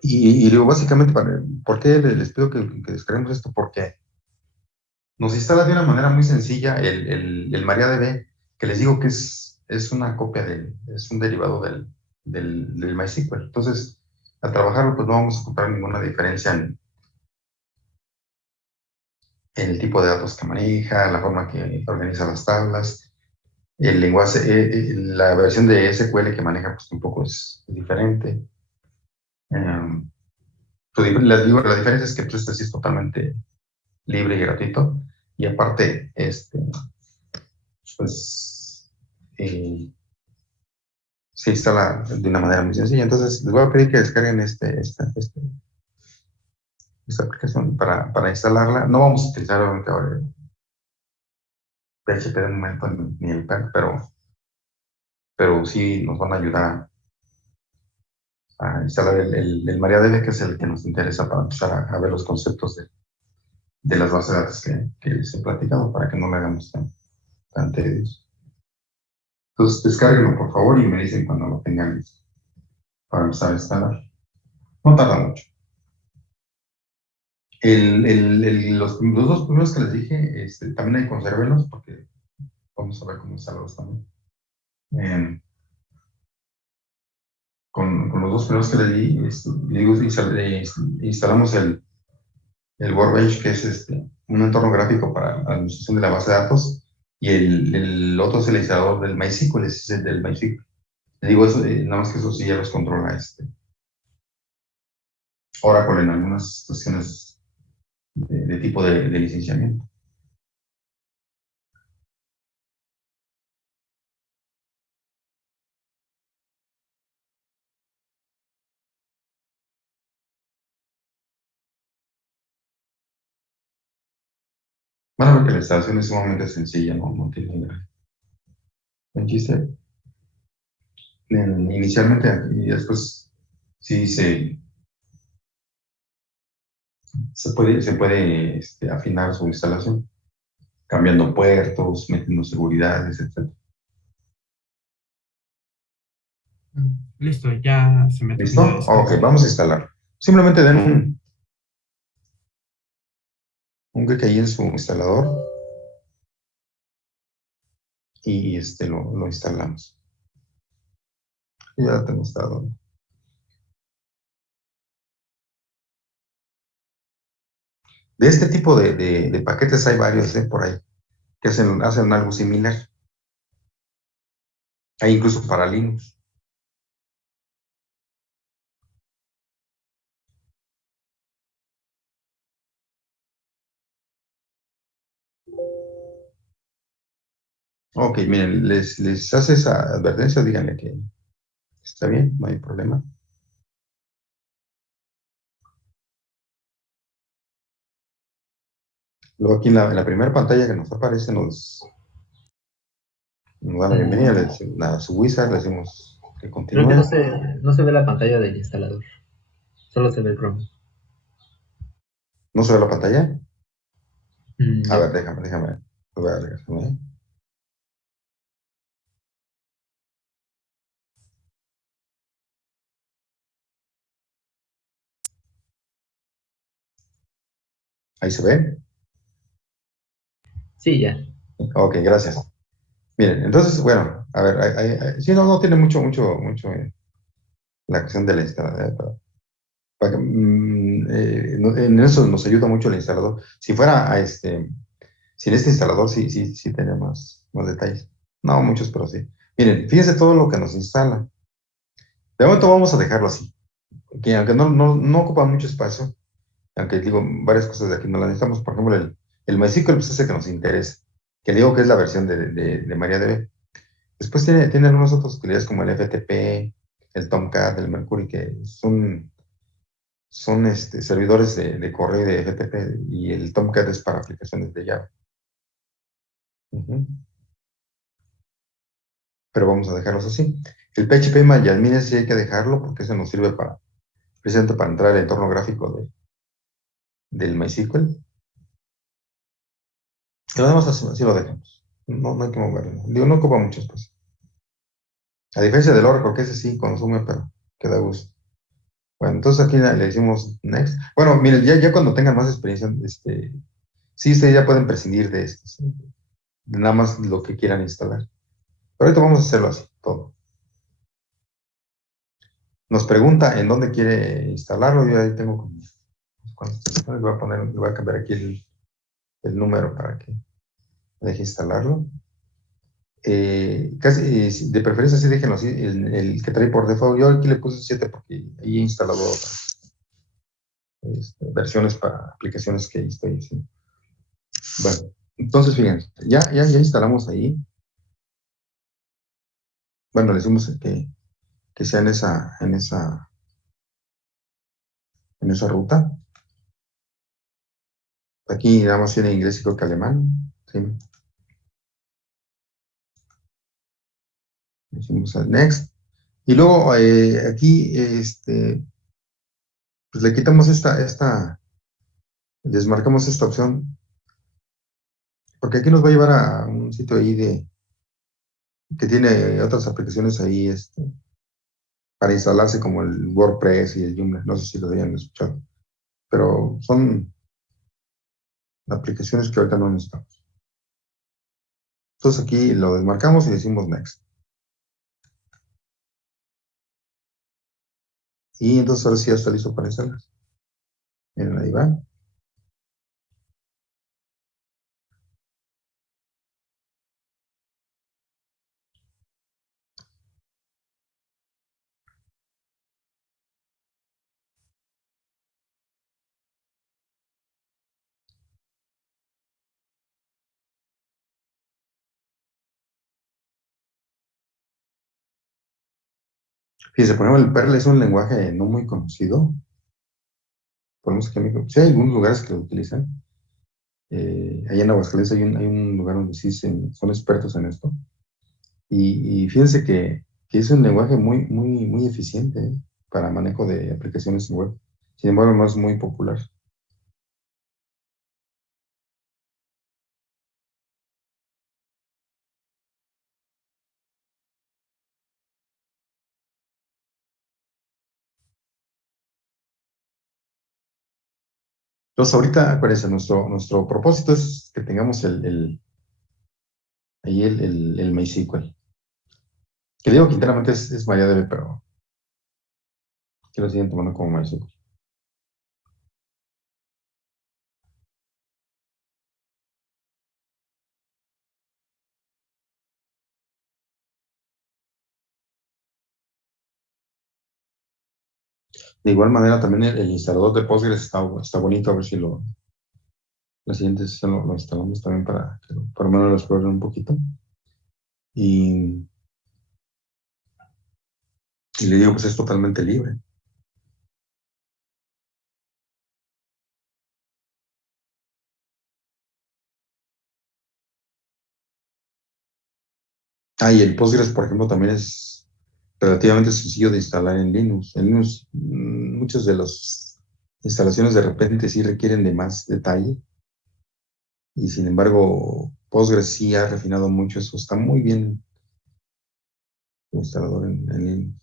Y digo, básicamente, ¿por qué les pido que descarguemos esto? Porque nos instala de una manera muy sencilla el MariaDB, que les digo que es una copia es un derivado del MySQL. Entonces, al trabajarlo, pues no vamos a encontrar ninguna diferencia en el tipo de datos que maneja, la forma que organiza las tablas, el lenguaje, la versión de SQL que maneja, pues tampoco es diferente. Les digo, la diferencia es que pues, este sí es totalmente libre y gratuito. Y aparte, pues se instala de una manera muy sencilla. Entonces, les voy a pedir que descarguen esta aplicación para instalarla. No vamos a utilizar obviamente ahora el PHP de momento ni el PER, pero sí nos van a ayudar a instalar el MariaDB, que es el que nos interesa para empezar a ver los conceptos de las bases de datos que les he platicado, para que no lo hagamos tan tedioso. Entonces, descárguenlo, por favor, y me dicen cuando lo tengan listo para empezar a instalar. No tarda mucho. Los dos primeros que les dije, también hay consérvenlos, porque vamos a ver cómo instalarlos también. Con los dos primeros que les di, instalamos el Workbench, que es un entorno gráfico para la administración de la base de datos, y el otro es el instalador del MySQL, es el del MySQL. Le digo eso, nada más que eso sí ya los controla Oracle en algunas situaciones de tipo de licenciamiento. Van a ver que la instalación es sumamente sencilla, no tiene gran chiste. Inicialmente y después sí se puede afinar su instalación, cambiando puertos, metiendo seguridades, etc. Listo, ya se me ¿Listo? terminó de descargar. Ok, vamos a instalar. Simplemente den un clic ahí en su instalador y lo instalamos. Ya lo tengo instalado. De este tipo de paquetes hay varios por ahí que hacen algo similar. Hay incluso para Linux. Ok, miren, les hace esa advertencia, díganle que está bien, no hay problema. Luego aquí en la primera pantalla que nos aparece nos da la bienvenida, le decimos a su wizard, le decimos que Creo que continúe. no se ve la pantalla del instalador. Solo se ve el Chrome. ¿No se ve la pantalla? A No. ver, déjame. A ver, déjame. Ahí se ve. Sí, ya. Ok, gracias. Miren, entonces, bueno, a ver, sí, no tiene mucho la cuestión de la instalación, en eso nos ayuda mucho el instalador. Si fuera sin este instalador, sí tenía más detalles. No muchos, pero sí. Miren, fíjense todo lo que nos instala. De momento vamos a dejarlo así, que aunque no ocupa mucho espacio, aunque digo, varias cosas de aquí no las necesitamos. Por ejemplo, el MySQL pues, es el que nos interesa, que digo que es la versión de MariaDB. Después tiene algunas otras utilidades como el FTP, el Tomcat, el Mercury, que son servidores de correo y de FTP, y el Tomcat es para aplicaciones de Java. Pero vamos a dejarlos así. El PHP MyAdmin sí hay que dejarlo porque eso nos sirve precisamente para entrar al entorno gráfico del MySQL. Y lo demás así lo dejamos. No hay que moverlo. Digo, no ocupa mucho espacio. A diferencia del Oracle, que ese sí consume, pero queda a gusto. Bueno, entonces aquí le decimos next. Bueno, miren, ya cuando tengan más experiencia, sí, ustedes ya pueden prescindir de esto, ¿sí? De nada más lo que quieran instalar. Pero ahorita vamos a hacerlo así, todo. Nos pregunta en dónde quiere instalarlo. Yo ahí tengo como le voy a cambiar aquí el número para que me deje instalarlo. Casi de preferencia sí déjenlo así, el que trae por default. Yo aquí le puse 7 porque ahí he instalado otras versiones para aplicaciones que ahí estoy haciendo. Bueno, entonces fíjense, ya instalamos ahí. Bueno, le decimos que que sea en esa ruta. Aquí nada más tiene inglés y creo que alemán. Sí. Decimos al next. Y luego aquí pues le quitamos desmarcamos esta opción, porque aquí nos va a llevar a un sitio ahí que tiene otras aplicaciones ahí para instalarse como el WordPress y el Joomla. No sé si lo hayan escuchado, pero son aplicaciones que ahorita no necesitamos. Entonces aquí lo desmarcamos y decimos next. Y entonces ahora sí ya está listo para instalar. Miren, ahí va. Fíjense, por ejemplo, el Perl es un lenguaje no muy conocido. Ponemos aquí en México. Sí, hay algunos lugares que lo utilizan. Allá en Aguascalientes hay un lugar donde sí son expertos en esto. Y fíjense que es un lenguaje muy eficiente, para manejo de aplicaciones en web. Sin embargo, no es muy popular. Entonces, ahorita, acuérdense, nuestro propósito es que tengamos ahí el MySQL. Que digo que internamente es MariaDB, pero que lo siguen tomando como MySQL. De igual manera, también el instalador de Postgres está bonito, a ver si la siguiente sesión lo instalamos también para que por lo menos lo exploren un poquito. Y, y le digo, pues es totalmente libre. Y el Postgres, por ejemplo, también es relativamente sencillo de instalar en Linux. En Linux, muchas de las instalaciones de repente sí requieren de más detalle, y sin embargo, Postgres sí ha refinado mucho eso. Está muy bien el instalador en Linux.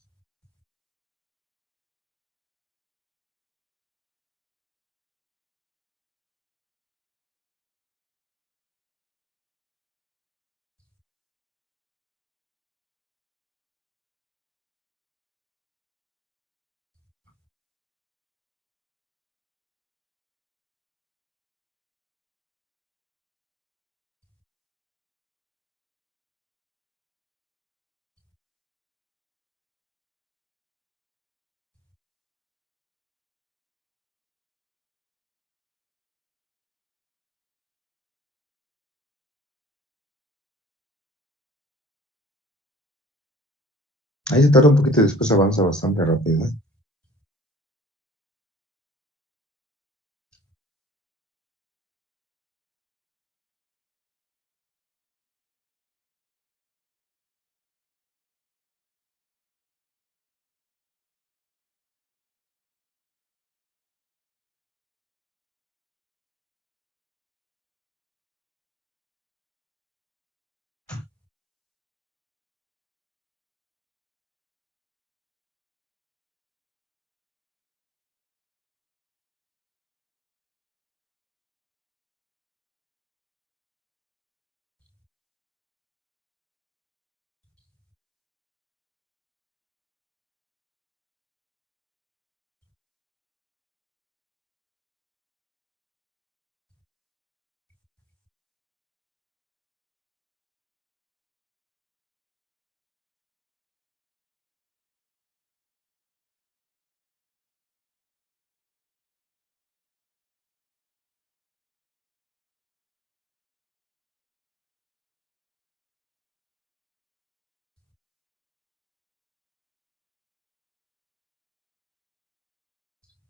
Ahí se tarda un poquito y después avanza bastante rápido, ¿eh?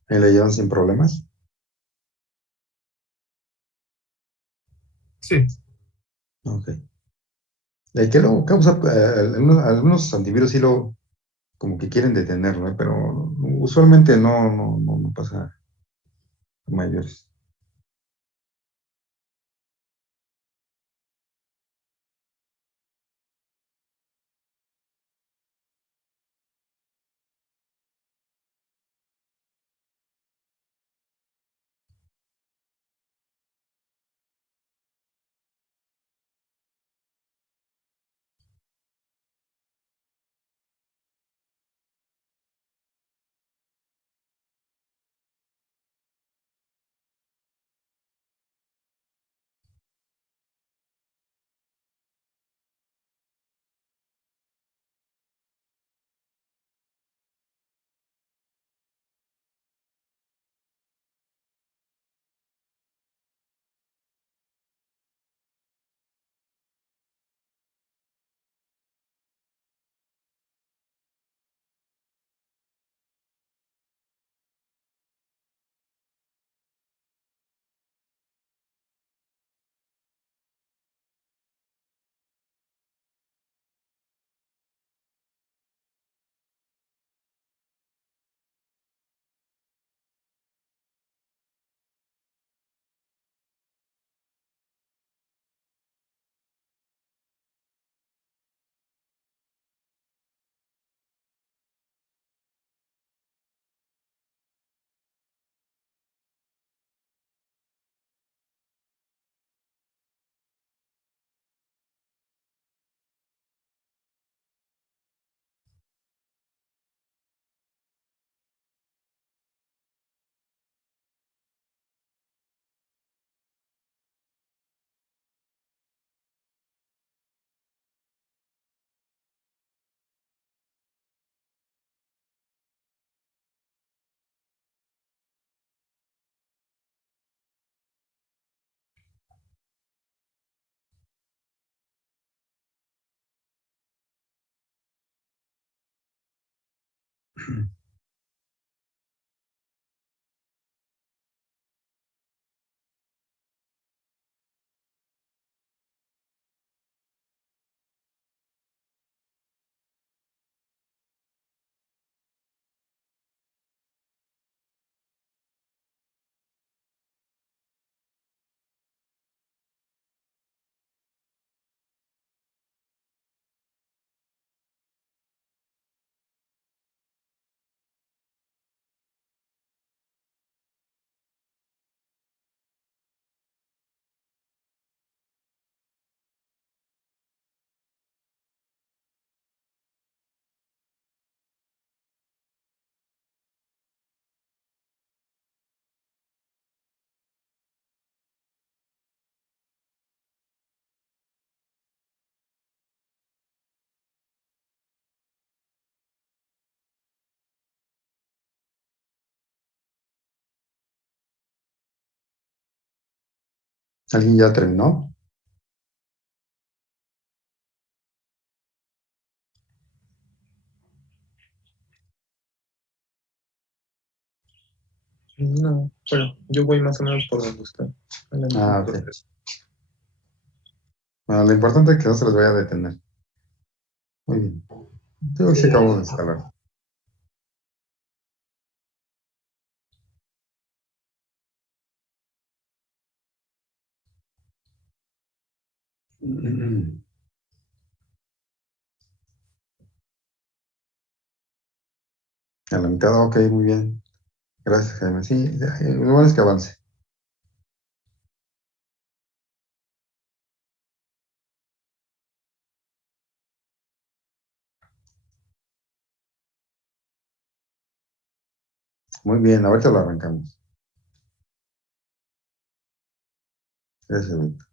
Ahí le llevan sin problemas. Sí. Ok. ¿Qué lo causa? Algunos antivirus sí lo como que quieren detenerlo, pero usualmente no pasa a mayores. ¿Alguien ya terminó? No, bueno, yo voy más o menos por donde está. Ok. Bueno, lo importante es que no se los vaya a detener. Muy bien. Yo sí acabo de instalar. A la mitad, ok, muy bien. Gracias, Jaime. Sí, lo bueno es que avance. Muy bien, ahorita lo arrancamos. Gracias, Víctor.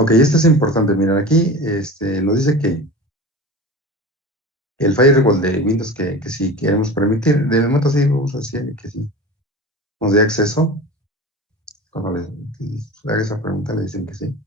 Ok, esto es importante. Miren, aquí nos dice que el firewall de Windows que si queremos permitir, de momento sí, vamos a decir que sí, nos dé acceso. Cuando les haga esa pregunta, le dicen que sí.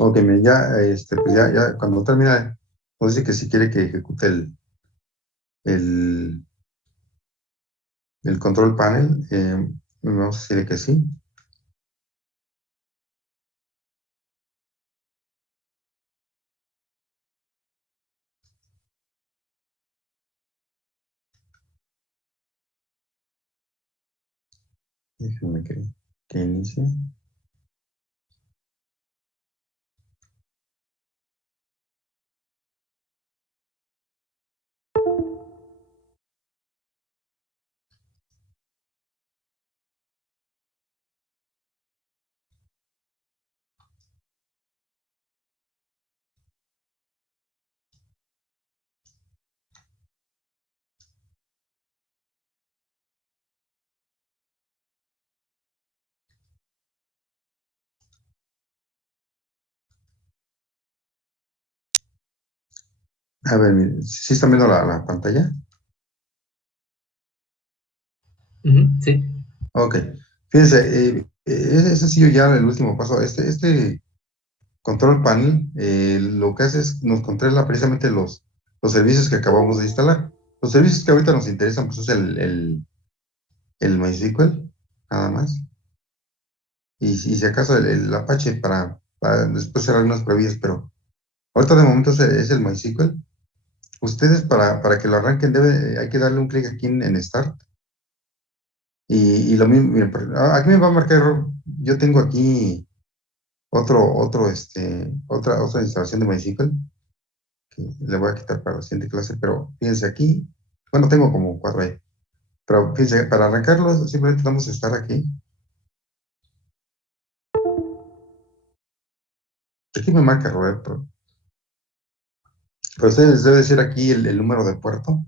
Ok, miren, ya, pues ya cuando termina, nos dice que si quiere que ejecute el, el control panel, vamos a decirle que sí. Déjenme que inicie. A ver, miren, ¿sí están viendo la pantalla? Sí. Ok, fíjense, ese ha sido ya el último paso. Este control panel lo que hace es nos controla precisamente los servicios que acabamos de instalar. Los servicios que ahorita nos interesan, pues es el MySQL, nada más. Y si acaso el Apache para después hacer algunas previas, pero ahorita de momento es el MySQL. Ustedes para que lo arranquen hay que darle un clic aquí en Start. Y lo mismo, miren, aquí me va a marcar error. Yo tengo aquí otra instalación de MySQL que le voy a quitar para la siguiente clase, pero fíjense aquí, bueno, tengo como cuatro ahí, pero fíjense, para arrancarlo simplemente vamos a estar aquí. Aquí me marca error, pero ustedes debe decir aquí el número de puerto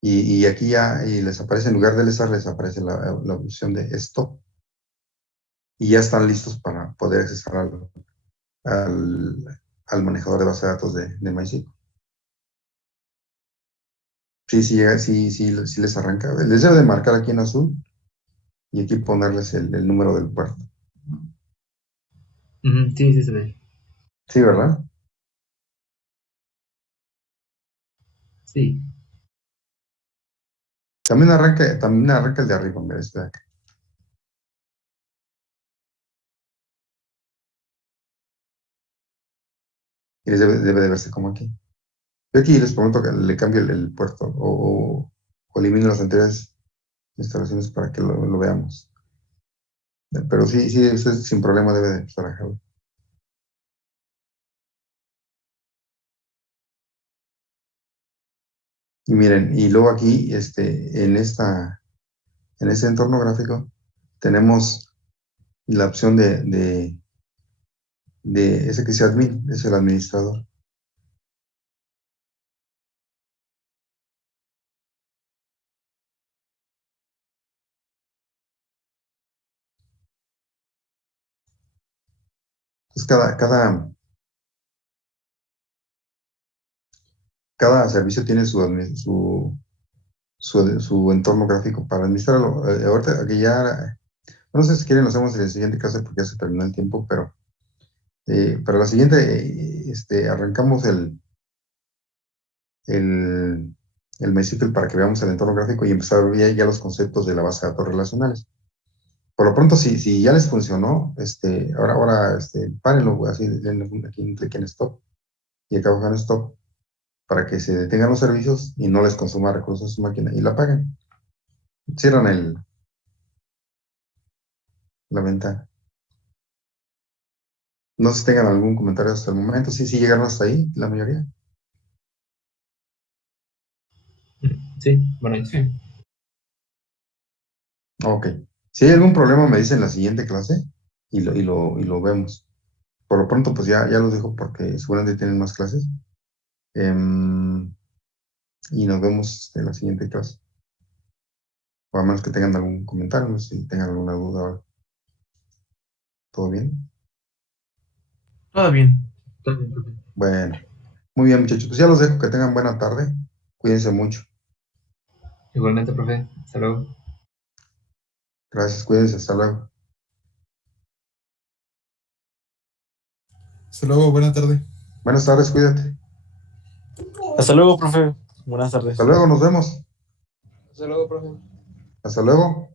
y aquí ya y les aparece, en lugar de les aparece la opción de stop y ya están listos para poder acceder al manejador de base de datos de MySQL. Sí, sí, sí les arranca. Les debe de marcar aquí en azul y aquí ponerles el número del puerto. Sí, sí se ve. Sí, ¿verdad? Sí. También arranca el de arriba, mira, este de acá. debe de verse como aquí. Yo aquí les prometo que le cambio el puerto o elimino las anteriores instalaciones para que lo veamos. Pero sí, usted sin problema debe de trabajarlo. Y miren, y luego aquí, en este entorno gráfico, tenemos la opción de ese que dice admin, es el administrador. Entonces, cada servicio tiene su entorno gráfico para administrarlo. Ahorita, aquí ya, no sé si quieren, lo hacemos en la siguiente clase porque ya se terminó el tiempo, pero para la siguiente, arrancamos el MySQL para que veamos el entorno gráfico y empezar a ver ya los conceptos de la base de datos relacionales. Por lo pronto, si ya les funcionó, ahora párenlo, así, denle aquí un clic en stop y acá bajan stop para que se detengan los servicios y no les consuma recursos en su máquina y la apaguen. Cierran la ventana. No sé si tengan algún comentario hasta el momento. Sí, llegaron hasta ahí, la mayoría. Sí, bueno, Sí. Ok. Si hay algún problema, me dicen en la siguiente clase y lo vemos. Por lo pronto, pues ya los dejo porque seguramente tienen más clases. Y nos vemos en la siguiente clase. O a menos que tengan algún comentario, no sé si tengan alguna duda ahora. ¿Todo bien? Todo bien. todo bien, profe. Bueno, muy bien, muchachos. Pues ya los dejo, que tengan buena tarde. Cuídense mucho. Igualmente, profe. Hasta luego. Gracias, cuídense. Hasta luego. Hasta luego, buena tarde. Buenas tardes, cuídate. Hasta luego, profe. Buenas tardes. Hasta luego, nos vemos. Hasta luego, profe. Hasta luego.